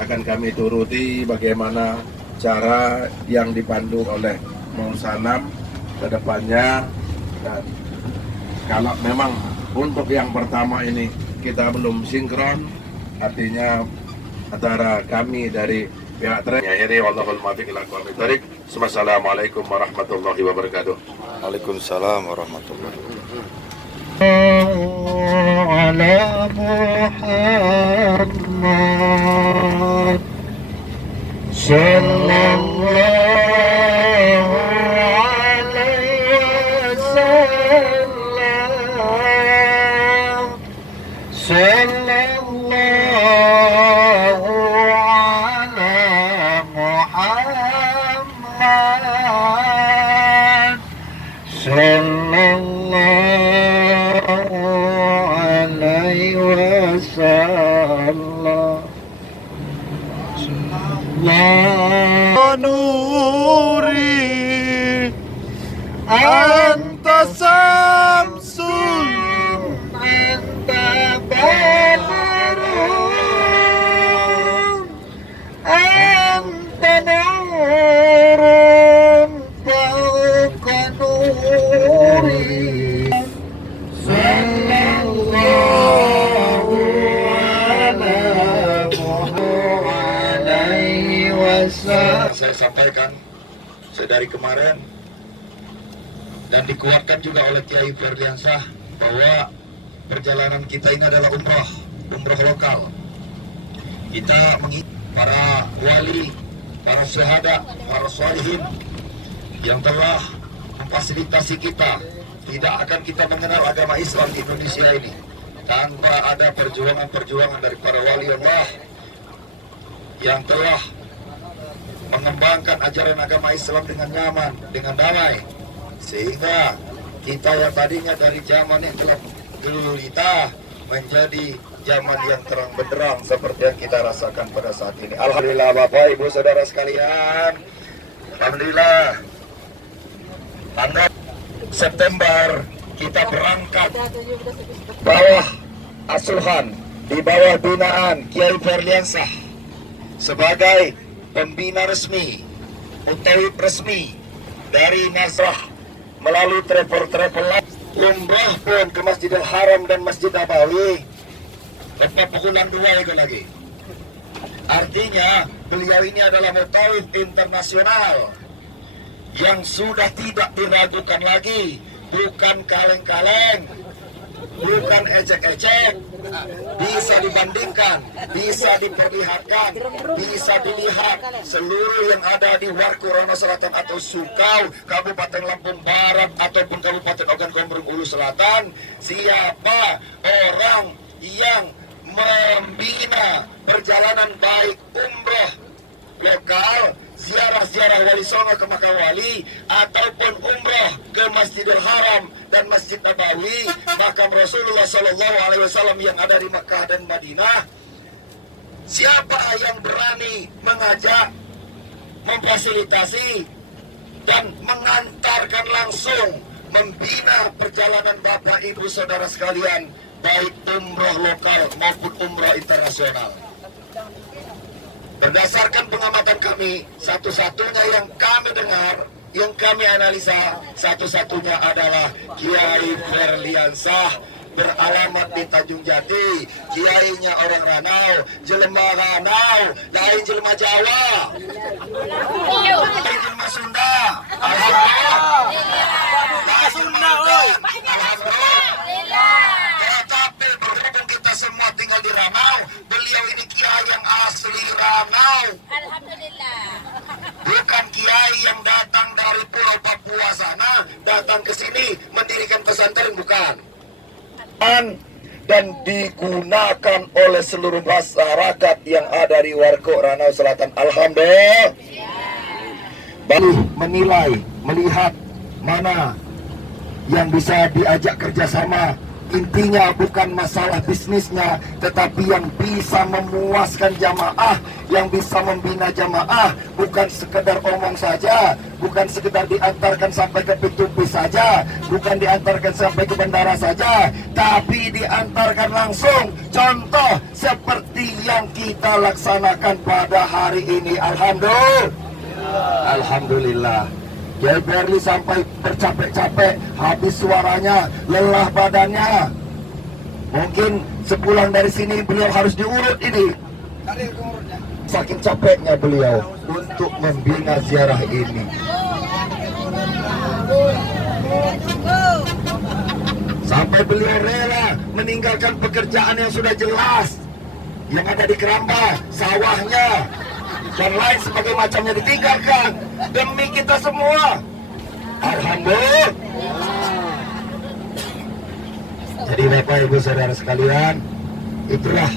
akan kami turuti bagaimana cara yang dipandu oleh Nurus Salam ke depannya. Dan kalau memang untuk yang pertama ini kita belum sinkron, artinya antara kami dari pihak terakhir. Wallahul muwaffiq ila aqwamit thoriq. Wassalamualaikum warahmatullahi wabarakatuh. Waalaikumsalam warahmatullahi wabarakatuh. Ala Muhammad sallallahu alaihi wasallam. Sallallahu ala Muhammad sallallahu alaihi wasallam. Nuri anta samsul anta badrun anta nurun fawqa nuri sallallahu ala Muhammad alaihi wasallam. Saya sampaikan sedari kemarin dan dikuatkan juga oleh Kiai Farliansah bahwa perjalanan kita ini adalah umroh lokal. Kita mengingat para wali, para syuhada, para sholihin yang telah memfasilitasi kita. Tidak akan kita mengenal agama Islam di Indonesia ini tanpa ada perjuangan-perjuangan dari para wali Allah yang telah mengembangkan ajaran agama Islam dengan nyaman, dengan damai, sehingga kita yang tadinya dari zaman yang gelap gulita menjadi zaman yang terang benderang seperti yang kita rasakan pada saat ini. Alhamdulillah Bapak Ibu Saudara sekalian, alhamdulillah tanggal September kita berangkat bawah asuhan, di bawah binaan Kiai Farliansah sebagai pembina resmi, mutawib resmi dari Nasrah melalui travel umrah pun ke Masjidil Haram dan Masjid Nabawi. Lepas pukulan 2 itu lagi. Artinya beliau ini adalah mutawaif internasional yang sudah tidak diragukan lagi, bukan kaleng-kaleng, bukan ecek-ecek, bisa dibandingkan, bisa diperlihatkan, bisa dilihat seluruh yang ada di Warko Rano Selatan atau Sukau, Kabupaten Lampung Barat ataupun Kabupaten Ogan Komering Ulu Selatan, siapa orang yang membina perjalanan baik umroh lokal, ziarah-ziarah Wali Songo ke Makam Wali, ataupun umroh ke Masjidil Haram dan Masjid Nabawi, makam Rasulullah SAW yang ada di Makkah dan Madinah. Siapa yang berani mengajak, memfasilitasi, dan mengantarkan langsung, membina perjalanan Bapak Ibu Saudara sekalian, baik umroh lokal maupun umroh internasional. Berdasarkan pengamatan kami, satu-satunya yang kami dengar, yang kami analisa, satu-satunya adalah Kiai Ferliansah, beralamat di Tanjung Jati. Kiainya orang Ranau, jelema Ranau, lain jelema Jawa, lain jelema Sunda. Alhamdulillah. Sunda, oi. Alhamdulillah. Tetapi berhubung kita semua tinggal di Ranau, beliau ini kiai yang asli Ranau. Alhamdulillah. Bukan kiai yang datang dari Pulau Papua sana, datang ke sini mendirikan pesantren, bukan. Dan digunakan oleh seluruh masyarakat yang ada di Warko Ranau Selatan. Alhamdulillah. Baru menilai, melihat mana yang bisa diajak kerjasama. Intinya bukan masalah bisnisnya, tetapi yang bisa memuaskan jamaah, yang bisa membina jamaah, bukan sekedar omong saja, bukan sekedar diantarkan sampai ke Pitumpi saja, bukan diantarkan sampai ke bandara saja, tapi diantarkan langsung. Contoh seperti yang kita laksanakan pada hari ini. Alhamdulillah. Alhamdulillah. Kiai Berli sampai bercapek-capek, habis suaranya, lelah badannya. Mungkin sepulang dari sini beliau harus diurut ini. Saking capeknya beliau untuk membina ziarah ini. Sampai beliau rela meninggalkan pekerjaan yang sudah jelas, yang ada di Keramba, sawahnya, dan lain sebagai macamnya ditinggalkan demi kita semua. Alhamdulillah. Jadi Bapak Ibu Saudara sekalian, itulah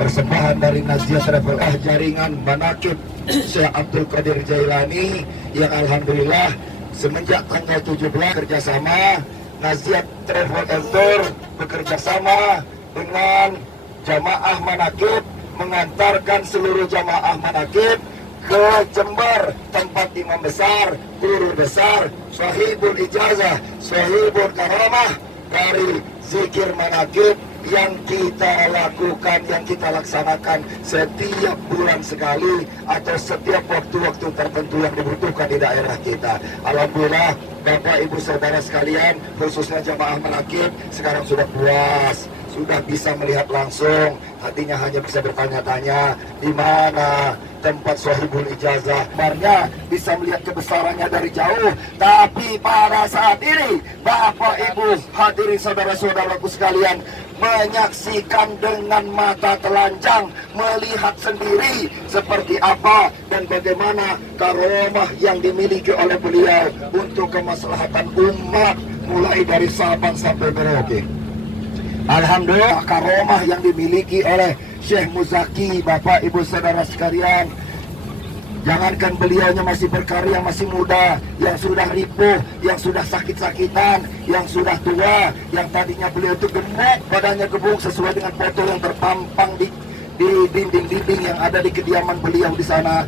persembahan dari Nazia Travel jaringan Manaqib Syekh Abdul Qadir Jailani yang alhamdulillah semenjak tanggal 17 kerjasama Nazia Travel Tour bekerjasama dengan jamaah Manaqib mengantarkan seluruh jamaah Manaqib ke Jember, tempat imam besar, guru besar, sahibul ijazah, sahibul karamah dari zikir Manaqib yang kita lakukan, yang kita laksanakan setiap bulan sekali atau setiap waktu-waktu tertentu yang dibutuhkan di daerah kita. Alhamdulillah Bapak Ibu Saudara sekalian, khususnya jamaah Manaqib sekarang sudah puas, sudah bisa melihat langsung, hatinya hanya bisa bertanya-tanya di mana tempat sahibul ijazah. Sebenarnya bisa melihat kebesarannya dari jauh, tapi pada saat ini Bapak Ibu hadirin saudara-saudaraku sekalian menyaksikan dengan mata telanjang, melihat sendiri seperti apa dan bagaimana karomah yang dimiliki oleh beliau untuk kemaslahatan umat mulai dari Sabang sampai Merauke. Alhamdulillah karomah yang dimiliki oleh Syekh Muzaki, Bapak Ibu Saudara sekalian. Jangankan beliaunya masih berkarya, masih muda, yang sudah ripuh, yang sudah sakit-sakitan, yang sudah tua, yang tadinya beliau itu gemuk, badannya gebung sesuai dengan foto yang terpampang di dinding-dinding yang ada di kediaman beliau di sana.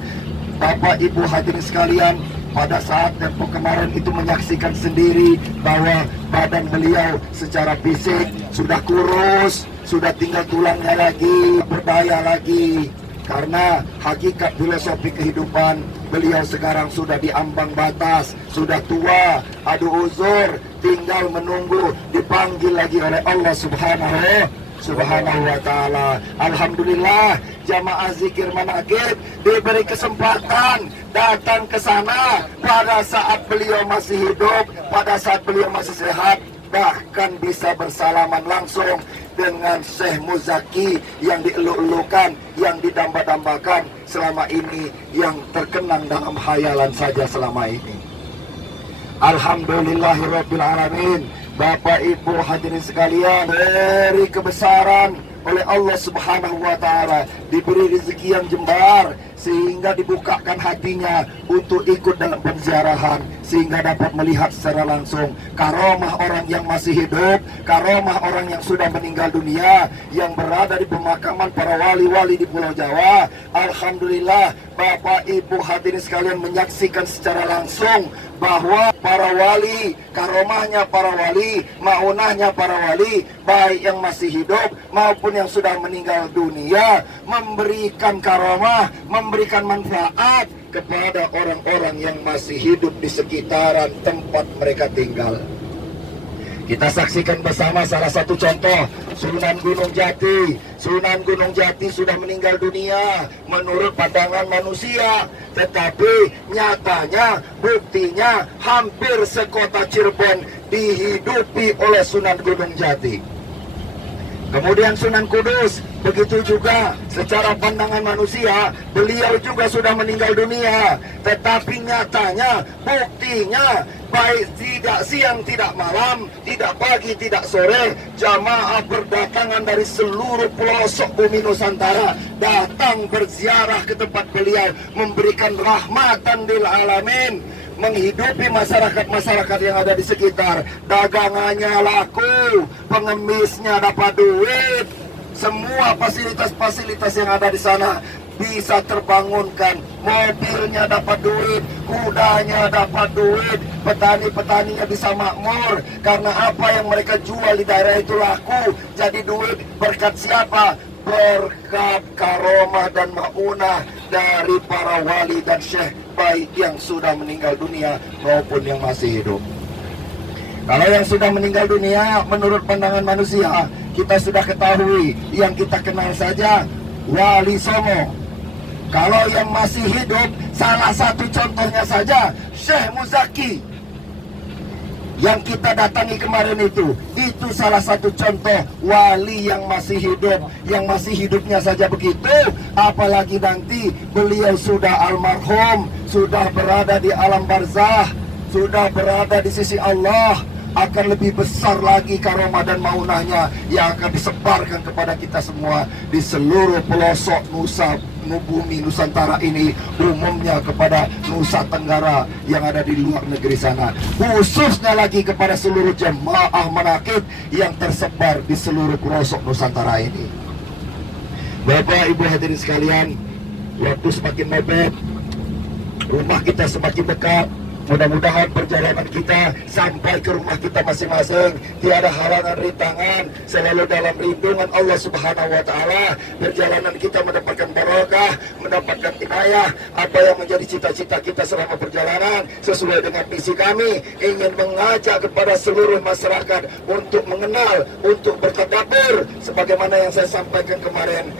Bapak Ibu hadirin sekalian, pada saat tempo kemarin itu menyaksikan sendiri bahwa badan beliau secara fisik sudah kurus, sudah tinggal tulangnya lagi, berdaya lagi. Karena hakikat filosofi kehidupan beliau sekarang sudah di ambang batas, sudah tua, adu uzur, tinggal menunggu dipanggil lagi oleh Allah Subhanahu Subhanahu wa ta'ala. Alhamdulillah, jamaah zikir manaqib diberi kesempatan datang ke sana pada saat beliau masih hidup, pada saat beliau masih sehat, bahkan bisa bersalaman langsung dengan Syekh Muzaki yang dieluk-elukan, yang didamba-dambakan selama ini, yang terkenang dalam khayalan saja selama ini. Alhamdulillahirabbil alamin. Bapak Ibu hadirin sekalian, beri kebesaran oleh Allah Subhanahu wa ta'ala, diberi rezeki yang jembar sehingga dibukakan hatinya untuk ikut dalam penziarahan, sehingga dapat melihat secara langsung karomah orang yang masih hidup, karomah orang yang sudah meninggal dunia, yang berada di pemakaman para wali-wali di Pulau Jawa. Alhamdulillah, Bapak Ibu hadirin sekalian menyaksikan secara langsung bahwa para wali, karomahnya para wali, maunahnya para wali, baik yang masih hidup maupun yang sudah meninggal dunia, memberikan karomah, memberikan manfaat kepada orang-orang yang masih hidup di sekitaran tempat mereka tinggal. Kita saksikan bersama salah satu contoh, Sunan Gunung Jati. Sunan Gunung Jati sudah meninggal dunia menurut pandangan manusia, tetapi nyatanya, buktinya hampir sekota Cirebon dihidupi oleh Sunan Gunung Jati. Kemudian Sunan Kudus, begitu juga secara pandangan manusia, beliau juga sudah meninggal dunia. Tetapi nyatanya, buktinya, baik tidak siang, tidak malam, tidak pagi, tidak sore, jamaah berdatangan dari seluruh pelosok bumi Nusantara datang berziarah ke tempat beliau, memberikan rahmatan lil alamin, menghidupi masyarakat-masyarakat yang ada di sekitar. Dagangannya laku, pengemisnya dapat duit, semua fasilitas-fasilitas yang ada di sana bisa terbangunkan. Mobilnya dapat duit, kudanya dapat duit, petani-petaninya bisa makmur karena apa yang mereka jual di daerah itu laku, jadi duit. Berkat siapa? Berkat karomah dan maunah dari para wali dan syekh, baik yang sudah meninggal dunia maupun yang masih hidup. Kalau yang sudah meninggal dunia, menurut pandangan manusia, kita sudah ketahui, yang kita kenal saja Wali Songo. Kalau yang masih hidup, salah satu contohnya saja Syekh Muzaki yang kita datangi kemarin itu salah satu contoh wali yang masih hidup, yang masih hidupnya saja begitu, apalagi nanti beliau sudah almarhum, sudah berada di alam barzah, sudah berada di sisi Allah, akan lebih besar lagi karomah dan maunahnya yang akan disebarkan kepada kita semua di seluruh pelosok bumi Nusantara ini, umumnya kepada Nusa Tenggara yang ada di luar negeri sana, khususnya lagi kepada seluruh jemaah manaqib yang tersebar di seluruh pelosok Nusantara ini. Bapak Ibu hadirin sekalian, waktu semakin mepet, rumah kita semakin dekat. Mudah-mudahan perjalanan kita sampai ke rumah kita masing-masing tiada halangan rintangan, selalu dalam lindungan Allah Subhanahu wa ta'ala. Perjalanan kita mendapatkan barokah, mendapatkan inayah. Apa yang menjadi cita-cita kita selama perjalanan sesuai dengan misi kami, ingin mengajak kepada seluruh masyarakat untuk mengenal, untuk bertadabbur, sebagaimana yang saya sampaikan kemarin.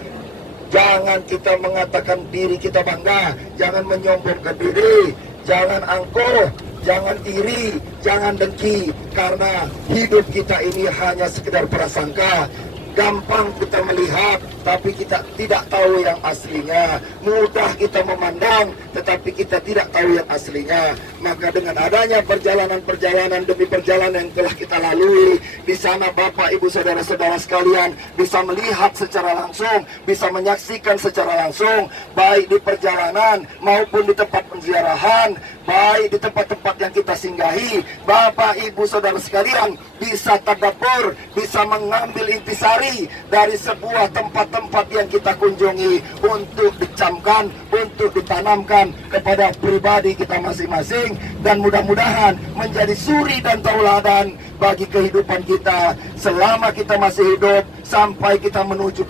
Jangan kita mengatakan diri kita bangga, jangan menyombongkan diri, jangan angkuh, jangan iri, jangan dengki, karena hidup kita ini hanya sekedar prasangka. Gampang kita melihat, tapi kita tidak tahu yang aslinya. Mudah kita memandang, tetapi kita tidak tahu yang aslinya. Maka dengan adanya perjalanan-perjalanan demi perjalanan yang telah kita lalui, di sana Bapak, Ibu, Saudara-saudara sekalian bisa melihat secara langsung, bisa menyaksikan secara langsung, baik di perjalanan maupun di tempat penziarahan, baik di tempat-tempat yang kita singgahi. Bapak, Ibu, Saudara sekalian bisa tadabbur, bisa mengambil intisari dari sebuah tempat-tempat yang kita kunjungi untuk dicamkan, untuk ditanamkan kepada pribadi kita masing-masing, dan mudah-mudahan menjadi suri dan tauladan bagi kehidupan kita selama kita masih hidup sampai kita menuju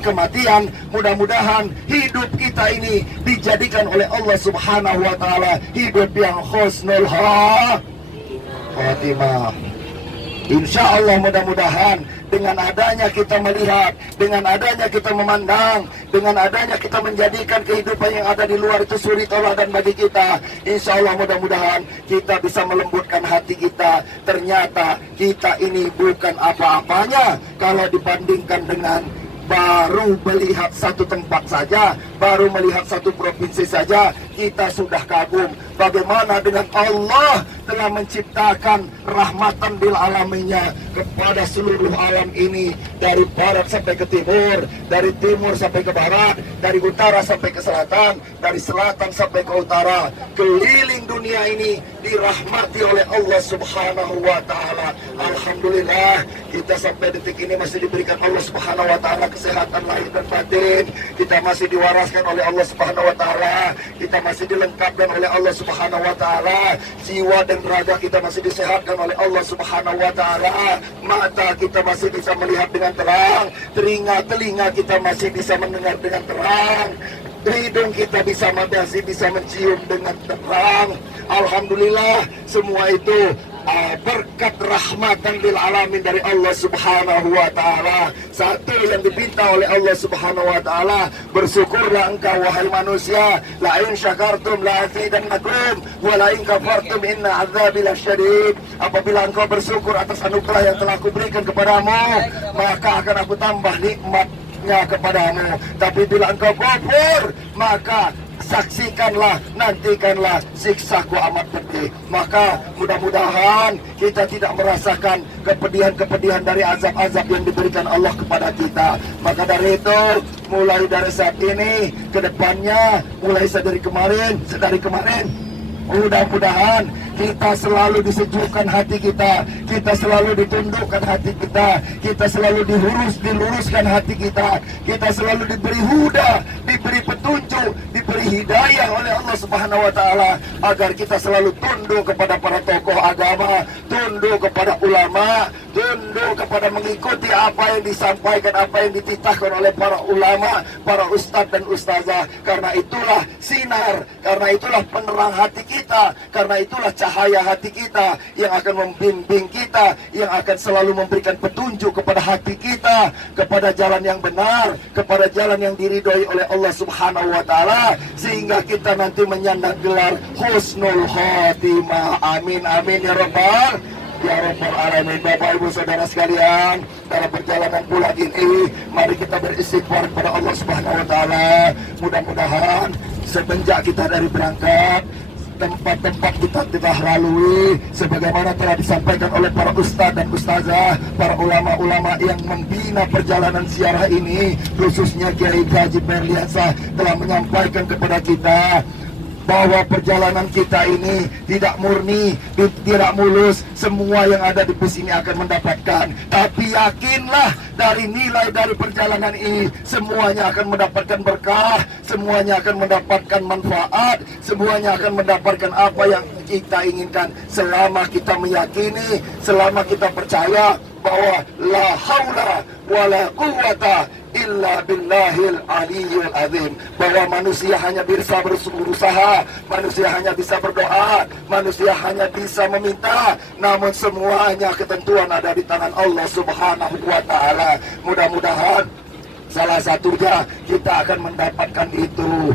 kematian. Mudah-mudahan hidup kita ini dijadikan oleh Allah Subhanahu wa ta'ala hidup yang husnul khatimah. Insya Allah mudah-mudahan dengan adanya kita melihat, dengan adanya kita memandang, dengan adanya kita menjadikan kehidupan yang ada di luar itu suri tauladan bagi kita. Insya Allah mudah-mudahan kita bisa melembutkan hati kita. Ternyata kita ini bukan apa-apanya kalau dibandingkan dengan baru melihat satu tempat saja, baru melihat satu provinsi saja, kita sudah kagum bagaimana dengan Allah telah menciptakan rahmatan bil alaminya kepada seluruh alam ini, dari barat sampai ke timur, dari timur sampai ke barat, dari utara sampai ke selatan, dari selatan sampai ke utara. Keliling dunia ini dirahmati oleh Allah Subhanahu wa taala. Alhamdulillah, kita sampai detik ini masih diberikan Allah Subhanahu wa taala kesehatan lahir dan batin. Kita masih diwaraskan oleh Allah Subhanahu wa taala. Kita masih dilengkapkan oleh Allah Subhanahu wa taala. Jiwa dan raga kita masih disehatkan oleh Allah Subhanahu wa taala. Mata kita masih bisa melihat dengan terang, telinga kita masih bisa mendengar dengan terang, hidung kita masih bisa mencium dengan terang. Alhamdulillah, semua itu berkat rahmatan lil alamin dari Allah Subhanahu wa taala. Satu yang dipinta oleh Allah Subhanahu wa taala, bersyukurlah engkau wahai manusia, la in syakartum la azidannakum wa la in kafartum inna azabi lasyadid. Apabila engkau bersyukur atas anugerah yang telah aku berikan kepadamu, maka akan aku tambah nikmatnya kepadamu. Tapi bila engkau kufur, maka saksikanlah, nantikanlah siksaku amat pedih. Maka mudah-mudahan kita tidak merasakan kepedihan-kepedihan dari azab-azab yang diberikan Allah kepada kita. Maka dari itu, mulai dari saat ini ke depannya, mulai dari kemarin, mudah-mudahan kita selalu disejukkan hati kita selalu ditundukkan hati kita selalu diluruskan hati kita selalu diberi huda, diberi petunjuk, diberi hidayah oleh Allah Subhanahu wa taala, agar kita selalu tunduk kepada para tokoh agama, tunduk kepada ulama, tunduk kepada mengikuti apa yang disampaikan, apa yang dititahkan oleh para ulama, para ustadz dan ustazah. Karena itulah sinar, karena itulah penerang hati kita, karena itulah cahaya hati kita yang akan membimbing kita, yang akan selalu memberikan petunjuk kepada hati kita, kepada jalan yang benar, kepada jalan yang diridhoi oleh Allah Subhanahu wa taala, sehingga kita nanti menyandang gelar husnul khotimah. Amin amin ya rabbal alamin. Bapak ibu saudara sekalian, dalam perjalanan bulan ini mari kita beristighfar kepada Allah Subhanahu wa taala. Mudah-mudahan semenjak kita dari berangkat, tempat-tempat kita telah lalui sebagaimana telah disampaikan oleh para ustadz dan ustazah, para ulama-ulama yang membina perjalanan ziarah ini, khususnya Kiai Haji Berliansyah telah menyampaikan kepada kita bahwa perjalanan kita ini tidak murni, tidak mulus. Semua yang ada di bus ini akan mendapatkan, tapi yakinlah dari nilai dari perjalanan ini, semuanya akan mendapatkan berkah, semuanya akan mendapatkan manfaat, semuanya akan mendapatkan apa yang kita inginkan, selama kita meyakini, selama kita percaya bahwa la haula wala quwwata illa billahil aliyyil azim, bahwa manusia hanya bisa berusaha, manusia hanya bisa berdoa, manusia hanya bisa meminta, namun semuanya ketentuan ada di tangan Allah Subhanahu wa taala. Mudah-mudahan salah satunya kita akan mendapatkan itu.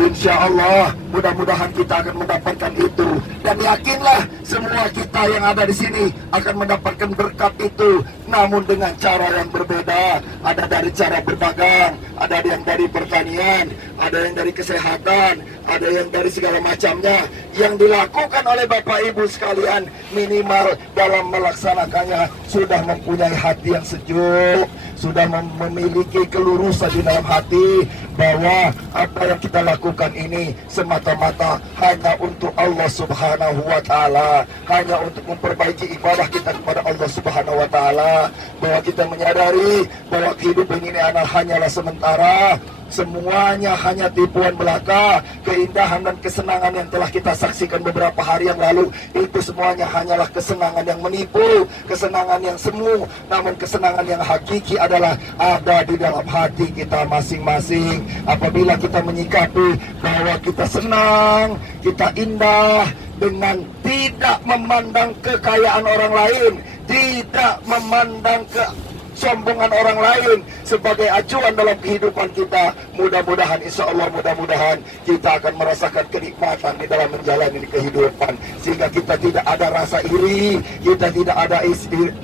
Insya Allah, mudah-mudahan kita akan mendapatkan itu, dan yakinlah semua kita yang ada di sini akan mendapatkan berkat itu, namun dengan cara yang berbeda. Ada dari cara berdagang, ada yang dari pertanian, ada yang dari kesehatan, ada yang dari segala macamnya yang dilakukan oleh Bapak Ibu sekalian. Minimal dalam melaksanakannya sudah mempunyai hati yang sejuk, sudah memiliki kelurusan di dalam hati bahwa apa yang kita lakukan ini semata-mata hanya untuk Allah Subhanahu wa taala, hanya untuk memperbaiki ibadah kita kepada Allah Subhanahu wa taala, bahwa kita menyadari bahwa kehidupan ini hanyalah sementara. Semuanya hanya tipuan belaka. Keindahan dan kesenangan yang telah kita saksikan beberapa hari yang lalu, itu semuanya hanyalah kesenangan yang menipu, kesenangan yang semu. Namun kesenangan yang hakiki adalah ada di dalam hati kita masing-masing. Apabila kita menyikapi bahwa kita senang, kita indah, dengan tidak memandang kekayaan orang lain, tidak memandang kesombongan orang lain sebagai acuan dalam kehidupan kita. Mudah-mudahan, insya Allah, mudah-mudahan kita akan merasakan kenikmatan di dalam menjalani kehidupan, sehingga kita tidak ada rasa iri, kita tidak ada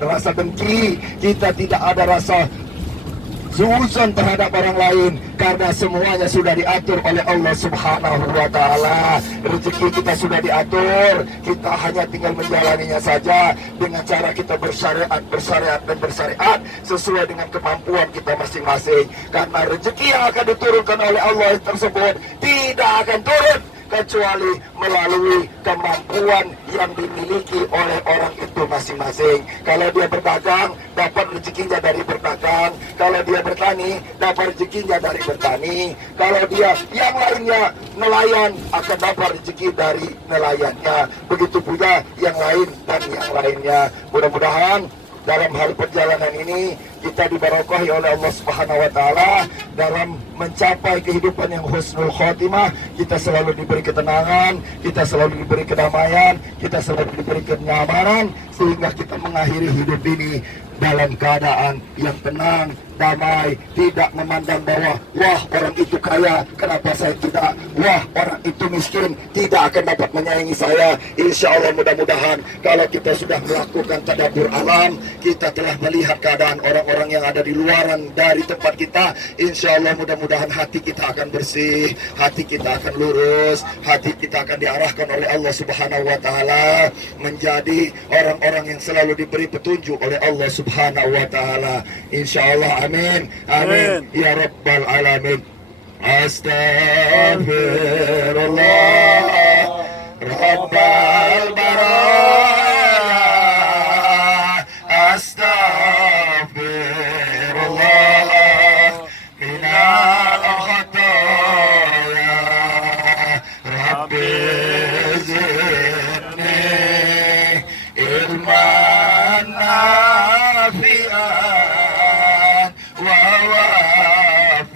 rasa dengki, kita tidak ada rasa suuzon terhadap orang lain, karena semuanya sudah diatur oleh Allah Subhanahu wa Ta'ala. Rezeki kita sudah diatur, kita hanya tinggal menjalaninya saja dengan cara kita bersyariat dan bersyariat sesuai dengan kemampuan kita masing-masing. Karena rezeki yang akan diturunkan oleh Allah tersebut tidak akan turun kecuali melalui kemampuan yang dimiliki oleh orang itu masing-masing. Kalau dia berdagang, dapat rezekinya dari berdagang. Kalau dia bertani, dapat rezekinya dari bertani. Kalau dia yang lainnya nelayan, akan dapat rezeki dari nelayannya. Begitu pula yang lain dan yang lainnya. Mudah-mudahan dalam hal perjalanan ini kita dibarokahi oleh Allah Subhanahu wa Ta'ala dalam mencapai kehidupan yang husnul khotimah. Kita selalu diberi ketenangan, kita selalu diberi kedamaian, kita selalu diberi kenyamanan, sehingga kita mengakhiri hidup ini dalam keadaan yang tenang, damai, tidak memandang bahwa wah orang itu kaya, kenapa saya tidak, wah orang itu miskin, tidak akan dapat menyayangi saya. Insya Allah mudah-mudahan kalau kita sudah melakukan tadabbur alam, kita telah melihat keadaan orang-orang yang ada di luaran dari tempat kita. Insya Allah mudah-mudahan hati kita akan bersih, hati kita akan lurus, hati kita akan diarahkan oleh Allah Subhanahu wa Ta'ala menjadi orang-orang yang selalu diberi petunjuk oleh Allah Subhanahu wa Ta'ala. Insya Allah, amin, amin, ya Rabbal Alamin. Astaghfirullah Rabbal Baraya, Astaghfirullah minal khataya, Rabbi zidni ilman nafi'an wa wafiqni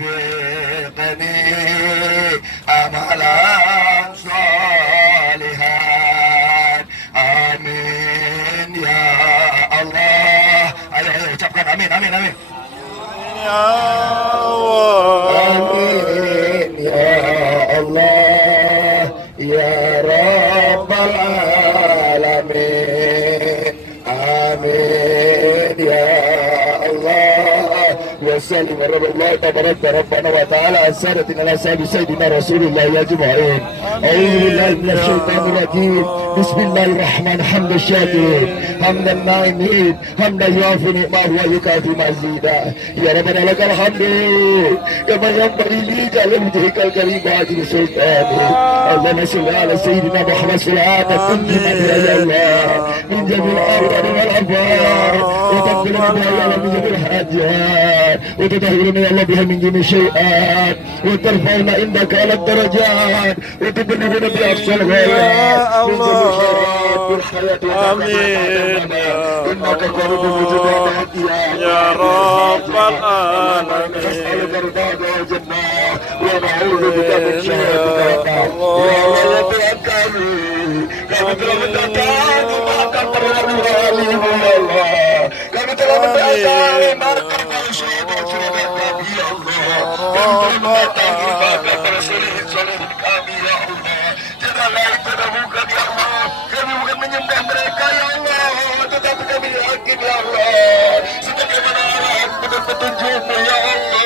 amalan salihan. Amin ya Allah. Ayo ucapkan amin, amin, amin. Ya Allah. Amin ya Allah, ya Rabbal Alamin. Amin ya Allah. Wasallim warahmatullahi wabarakatuh. Rabbana wa ta'ala as-sadatina ala sayyidina Rasulullah ya juma'in. A'udzu billahi minasyaitonir rajim. Bismillahirrahmanirrahim. Hamdan syakirin, hamdan na'imin, hamdan yuafi ni'mahu wa yukafi mazida. Ya Rabbana lakal hamdu kama yanbaghi li jalali wajhikal karim wa ajli sultani. Allahumma shalli ala sayyidina Muhammad salatan tunjina biha ya Allah min jami'il awrad wal afat wa taqbilna biha ya Allah min jami'il hajat wa tatahhiruna ya Allah biha min jami'il syai'at wa tarfa'una indaka ala darajat wa tublighuna bi aqsal ghayat min jami'il khairat fil hayati wa Amin innaka qaribun mujibul du'a ya Rabbal Alamin. نسألك رضاك والجنة ونعوذ بك من شهادتك يا Allah. Ya Tuhan kami telah mendatangi makam para wali-walimu ya Allah. Kami telah mendatangi makam para sahabat-sahabat kami ya Allah. Kami telah mendatangi makam para solihin-solihin kami ya Allah. Tidak lain tidak bukan ya Allah. Kami bukan menyembah mereka ya Allah, tetapi kami yakin ya Allah, sebagaimana arahan dan petunjukmu ya Allah.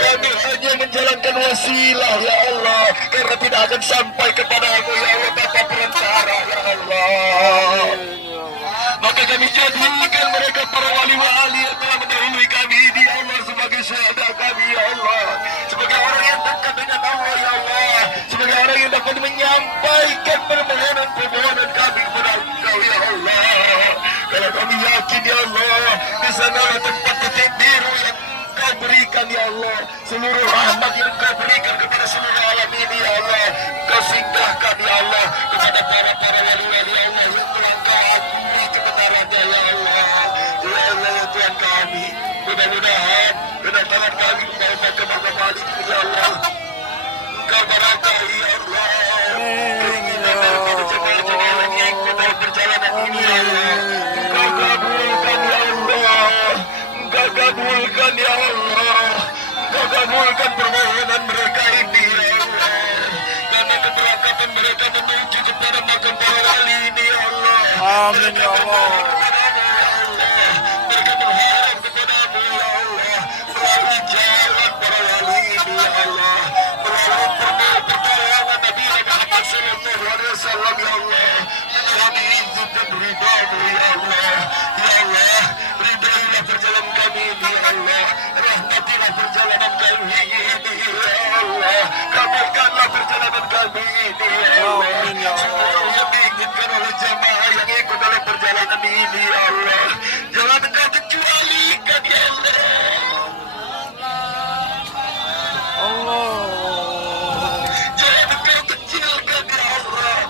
Kami hanya menjalankan wasilah ya Allah, karena tidak akan sampai kepadamu ya Allah tanpa perantara ya Allah. Maka kami jadikan mereka para wali-wali yang telah mendahului kami ini ya Allah sebagai syuhada kami ya Allah, sebagai orang yang dekat dengan Allah ya Allah, sebagai orang yang dapat menyampaikan permohonan kami kepada Engkau ya Allah. Karena kami yakin ya Allah, di sana tempat titik biru yang Engkau berikan ya Allah, seluruh rahmat yang Engkau berikan kepada seluruh alam ini ya Allah, Engkau singgahkan ya Allah kepada para wali-wali ya Allah yang telah Engkau ampuni kebenarannya ya Allah. Ya Allah ya Tuhan kami, mudah-mudahan kedatangan kami membawa keberkahan ini ya Allah, Engkau berkahi ya Allah. Keinginan daripada jemaah-jemaah yang ikut dalam perjalanan ini ya Allah, Engkau kabulkan menuju kepada makam para wali ini ya Allah. Amin ya Allah. Mereka berharap kepadamu ya Allah, melalui jalan para wali ini ya Allah, melalui pertolongan Nabi Muhammad sallallahu alaihi wasallam ya Allah, memohon izin dan ridhamu ya Allah. Ya Allah, ridailah perjalanan kami ini ya Allah, rahmatilah perjalanan kami ini ya Allah, kabulkanlah perjalanan kami ini ya Allah. Semua yang diinginkan oleh jamaah yang ikut dalam perjalanan ini ya Allah, jangan engkau kecualikan ya Allah. Jangan engkau kecilkan ya Allah.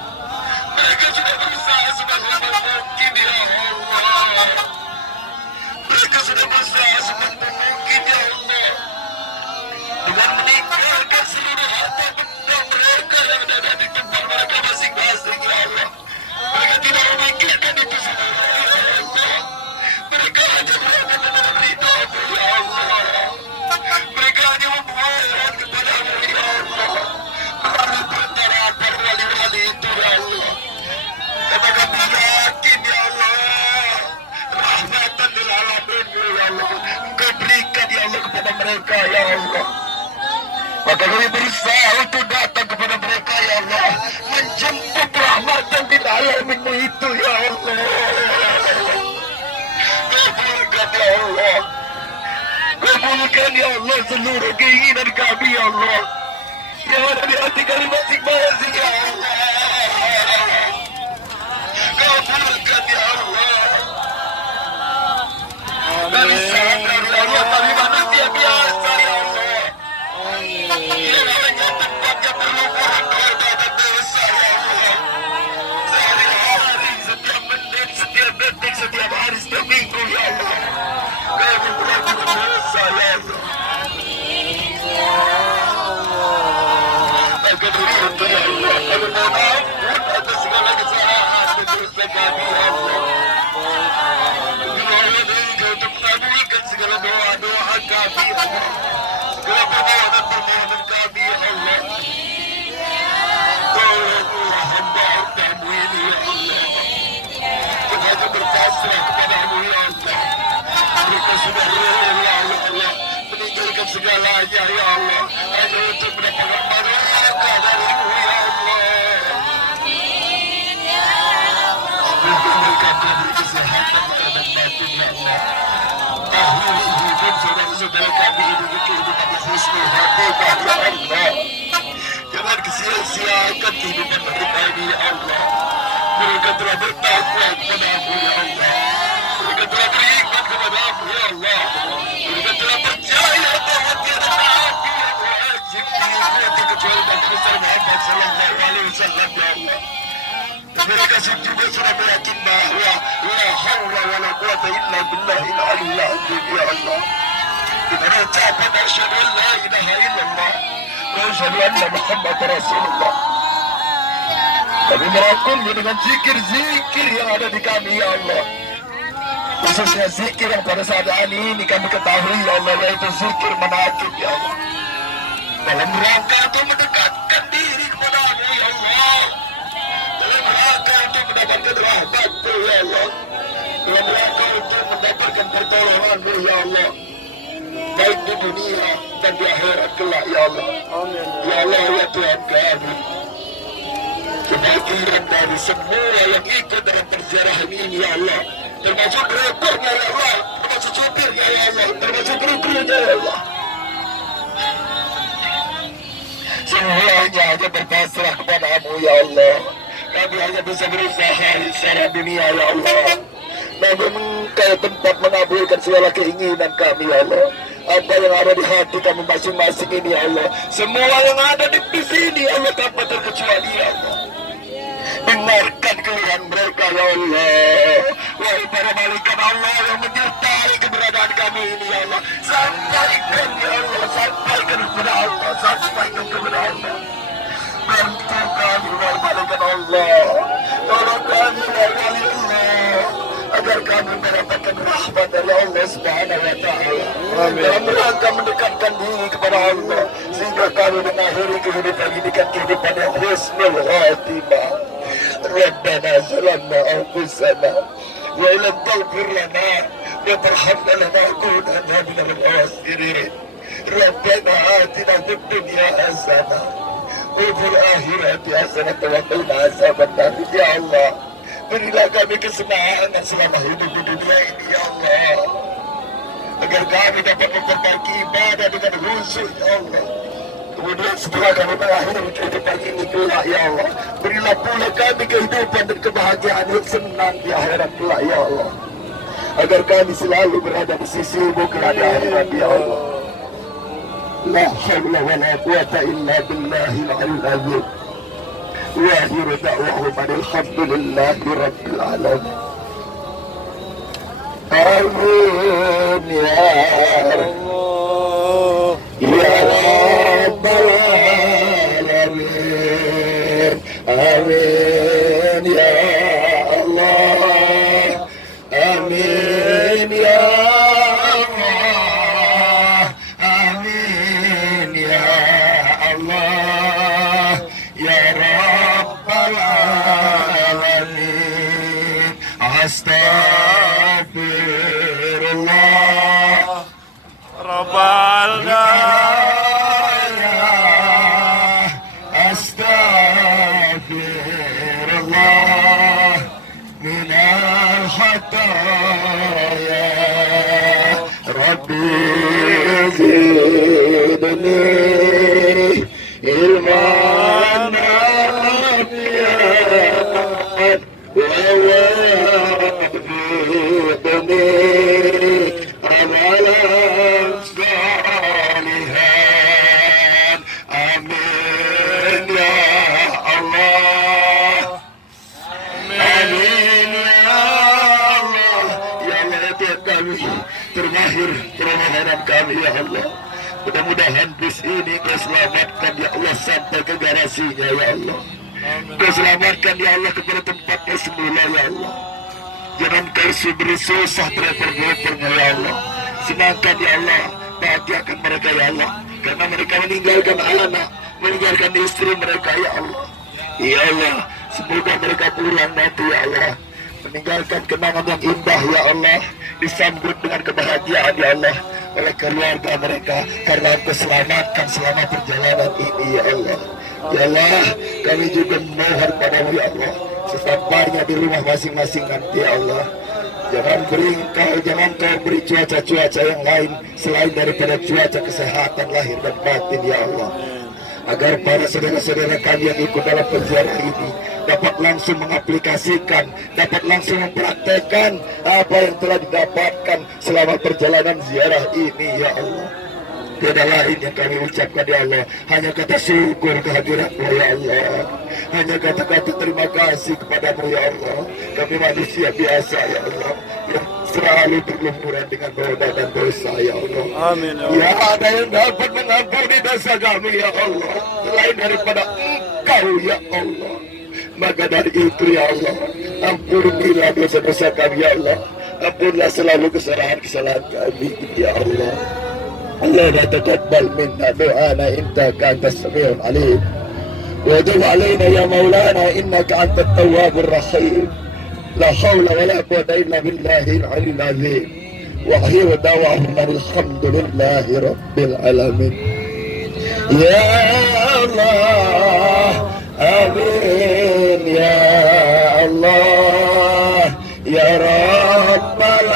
Mereka sudah berusaha semaksimal mungkin ya Allah. Mereka sudah berusaha semaksimal mungkin ya Allah, dengan meninggalkan seluruh harta benda mereka yang ada di tempat mereka masing-masing ya Allah. Mereka tidak memikirkan itu semua ya Allah. Mereka hanya berada dalam ridhamu ya Allah. Mereka hanya memohon kepadamu ya Allah, melalui perantara para wali-wali itu ya Allah. Karena kami yakin ya Allah, rahmatan lil alamin ya Allah Engkau berikan ya Allah kepada mereka ya Allah. Maka kami berusaha untuk datang kepada mereka ya Allah, menjemput rahmatan lil alamin itu ya Allah. Kabulkan ya Allah, kabulkan ya Allah seluruh keinginan kami ya Allah, yang ada di hati kami masing-masing ya Allah. Kabulkan ya Allah. Dari sadar ya Allah, kami manusia biasa ya Allah, yang hanya tempatnya berlumuran dosa dan dosa ya Allah. Sehari-hari, setiap menit, setiap detik, setiap hari, setiap minggu ya Allah, kami melakukan dosa ya Allah. Maka dari itu ya Allah, kami mohon ampun atas segala kesalahan dan dosa kami ya Allah. Untuk mengabulkan segala doa-doa kami ya Allah, segala permohonan-permohonan kami ya Allah. Tolonglah hamba-Hamba-Mu ini ya Allah. Kita hanya berpasrah kepadamu ya Allah. Mereka sudah rela ya Allah meninggalkan segalanya ya Allah, hanya untuk mendapatkan barokah darimu ya Allah. Mereka beri kesehatan dan batin ya Allah. Akhiri hidup saudara-saudara kami ini di kehidupan husnul khatimah ya Allah. Jangan kesia-siakan kehidupan mereka ini ya Allah. Mereka telah bertakwa kepadamu ya Allah. Mereka telah beriman kepadamu ya Allah. Mereka telah percaya bahwa tiada nabi yang wajib diikuti kecuali Nabi besar Muhammad sallallahu alaihi wasallam ya Allah. Mereka juga sudah meyakin bahwa la haula wala quwata illa billahil aliyyil azim ya Allah. Kita mengucapkan asyhadu an la ilaha illallah wa asyhadu anna Muhammadar Rasulullah. Kami merangkulnya dengan zikir-zikir yang ada di kami ya Allah, khususnya zikir yang pada saat ini kami ketahui ya Allah, yaitu zikir manakib ya Allah, dalam rangka untuk mendekatkan diri kepadamu ya Allah, dalam rangka untuk mendapatkan rahmat-Mu ya Allah, dalam rangka untuk mendapatkan pertolongan-Mu ya Allah, baik di dunia dan di akhirat kelak ya Allah. Ya Allah ya Tuhan kami, kebahagiaan dari semua yang ikut dalam perjalanan ini ya Allah, termasuk drivernya ya Allah, termasuk supirnya ya Allah, termasuk kru-krunya ya Allah. Semuanya hanya berpasrah kepadamu ya Allah. Kami hanya bisa berusaha secara dunia ya Allah, namun Engkau tempat mengabulkan segala keinginan kami ya Allah. Apa yang ada di hati kami masing-masing ini ya Allah, semua yang ada di sini ya Allah, tanpa terkecuali ya Allah. Dengarkan keluhan mereka ya Allah. Wahai para malaikat Allah yang menyertai keberadaan kami ini ya Allah, sampaikan ya Allah, sampaikan kepada Allah, sampaikan kepada Allah. Bantu kami wahai malaikat Allah, tolong kami wahai wali Allah, agar kami mendapatkan rahmat dari Allah Subhanahu wa Ta'ala. Dalam rangka mendekatkan diri kepada Allah, sehingga kami mengakhiri kehidupan ini dengan kehidupan yang husnul khatimah. Rabbana zalamna anfusana wa illam taghfir lana wa tarhamna lanakunanna minal khasirin. Rabbana atina fid dunya hasanah wa fil akhirati hasanah wa qina azabannar. Ya Allah, berilah kami kesenangan selama hidup di dunia ini ya Allah, agar kami dapat memperbaiki ibadah dengan khusyuk ya Allah. Kemudian setelah kami mengakhiri kehidupan ini kelak ya Allah, berilah pula kami kehidupan dan kebahagiaan yang senang di akhirat kelak ya Allah, agar kami selalu berada di sisi-Mu kelak di akhirat ya Allah. La haula wa la quwata illa billahil aliyyil azim. Wa akhiru da'wahum alhamdulillahi rabbil alamin. Amin ya Allah, ya Rabbal alamin. Amin ya Allah, amin ya Allah, amin ya Allah, ya Rabbal alamin. Astagfirullah Rabbal alamin. Astagfirullah minal khataya. Rabbi zidni ilman nafi'an wa wafiqni amalan salihan. Amin ya Allah, amin ya Allah. Ya Allah, ya kami termahir permohonan kami ya Allah, mudah-mudahan bis ini Kau selamatkan ya Allah sampai ke garasinya ya Allah. Kau selamatkan ya Allah kepada tempatnya semula ya Allah. Jangan Kau beri susah driver-drivernya ya Allah. Senangkan ya Allah, bahagiakan mereka ya Allah, karena mereka meninggalkan anak, meninggalkan istri mereka ya Allah. Ya Allah, semoga mereka pulang nanti ya Allah, meninggalkan kenangan yang indah ya Allah, disambut dengan kebahagiaan ya Allah oleh keluarga mereka, karena Engkau selamatkan selama perjalanan ini ya Allah. Ya Allah, kami juga memohon padamu ya Allah, sesampainya di rumah masing-masing nanti ya Allah, jangan Kau beri cuaca-cuaca yang lain selain daripada cuaca kesehatan lahir dan batin ya Allah, agar para saudara-saudara kami yang ikut dalam penziarah ini dapat langsung mengaplikasikan, dapat langsung mempraktekkan apa yang telah didapatkan selama perjalanan ziarah ini ya Allah. Tiada lain yang kami ucapkan ya Allah, hanya kata syukur kehadirat-Mu ya Allah, hanya kata-kata terima kasih kepada-Mu ya Allah. Kami manusia biasa ya Allah, yang selalu berlumuran dengan noda dan dosa ya Allah. Amin ya Allah. Ya, ada yang dapat mengampuni dosa kami ya Allah selain daripada Engkau ya Allah. Maka dari itu ya Allah, ampunilah dosa-dosa kami ya Allah, ampunlah selalu kesalahan-kesalahan kami ya Allah. Allah taqabbal minna du'ana innaka antas samiul alim wa tub alaina ya maulana innaka antat tawwabur rahim. La haula wa la quwwata illa billahil aliyyil azim. Wa akhiru da'wahum alhamdulillahi rabbil alamin. Ya Allah, amin ya Allah, ya Rabbal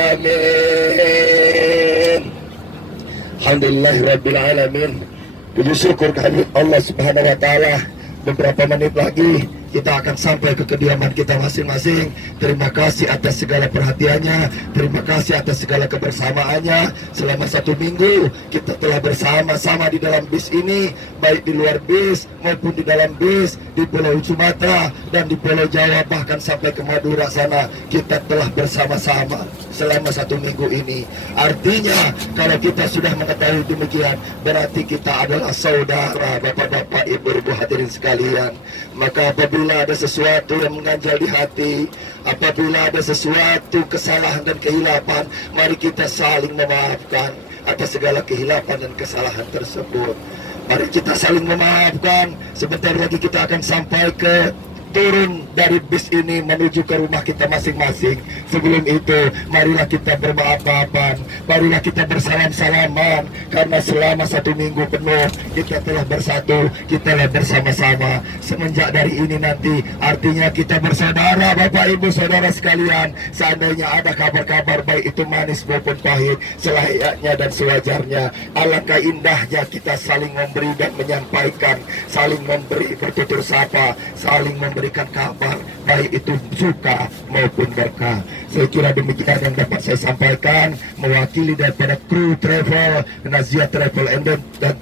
alamin. Alhamdulillahirabbil alamin. Puji syukur kehadirat Allah Subhanahu wa taala. Beberapa menit lagi kita akan sampai ke kediaman kita masing-masing. Terima kasih atas segala perhatiannya, terima kasih atas segala kebersamaannya. Selama 1 minggu kita telah bersama-sama di dalam bis ini, baik di luar bis maupun di dalam bis, di Pulau Sumatera dan di Pulau Jawa, bahkan sampai ke Madura sana. Kita telah bersama-sama selama 1 minggu ini. Artinya kalau kita sudah mengetahui demikian, berarti kita adalah saudara, bapak-bapak, ibu-ibu hadirin sekalian. Maka apabila ada sesuatu yang mengganjal di hati, apabila ada sesuatu kesalahan dan kehilapan, mari kita saling memaafkan. atas segala kehilapan dan kesalahan tersebut. Mari kita saling memaafkan. Sebentar lagi kita akan sampai ke turun dari bis ini menuju ke rumah kita masing-masing. Sebelum itu, marilah kita bermaaf-maafan, marilah kita bersalam-salaman, karena selama 1 minggu penuh kita telah bersatu, kita telah bersama-sama. Semenjak dari ini nanti, artinya kita bersaudara, Bapak Ibu Saudara sekalian. Seandainya ada kabar-kabar baik itu manis maupun pahit, selayaknya dan sewajarnya, alangkah indahnya kita saling memberi dan menyampaikan, saling memberi bertutur sapa, saling memberikan kabar, baik itu suka maupun berkah. Saya kira demikian yang dapat saya sampaikan mewakili daripada kru travel Nazia Travel and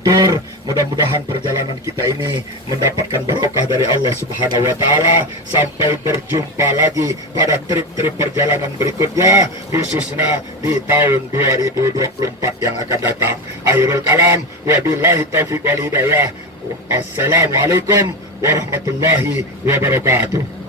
Tour. Mudah-mudahan perjalanan kita ini mendapatkan barokah dari Allah Subhanahu wa taala. Sampai berjumpa lagi pada trip-trip perjalanan berikutnya, khususnya di tahun 2024 yang akan datang. Akhirul kalam, wabillahi taufiq wal hidayah. Wassalamualaikum warahmatullahi wabarakatuh.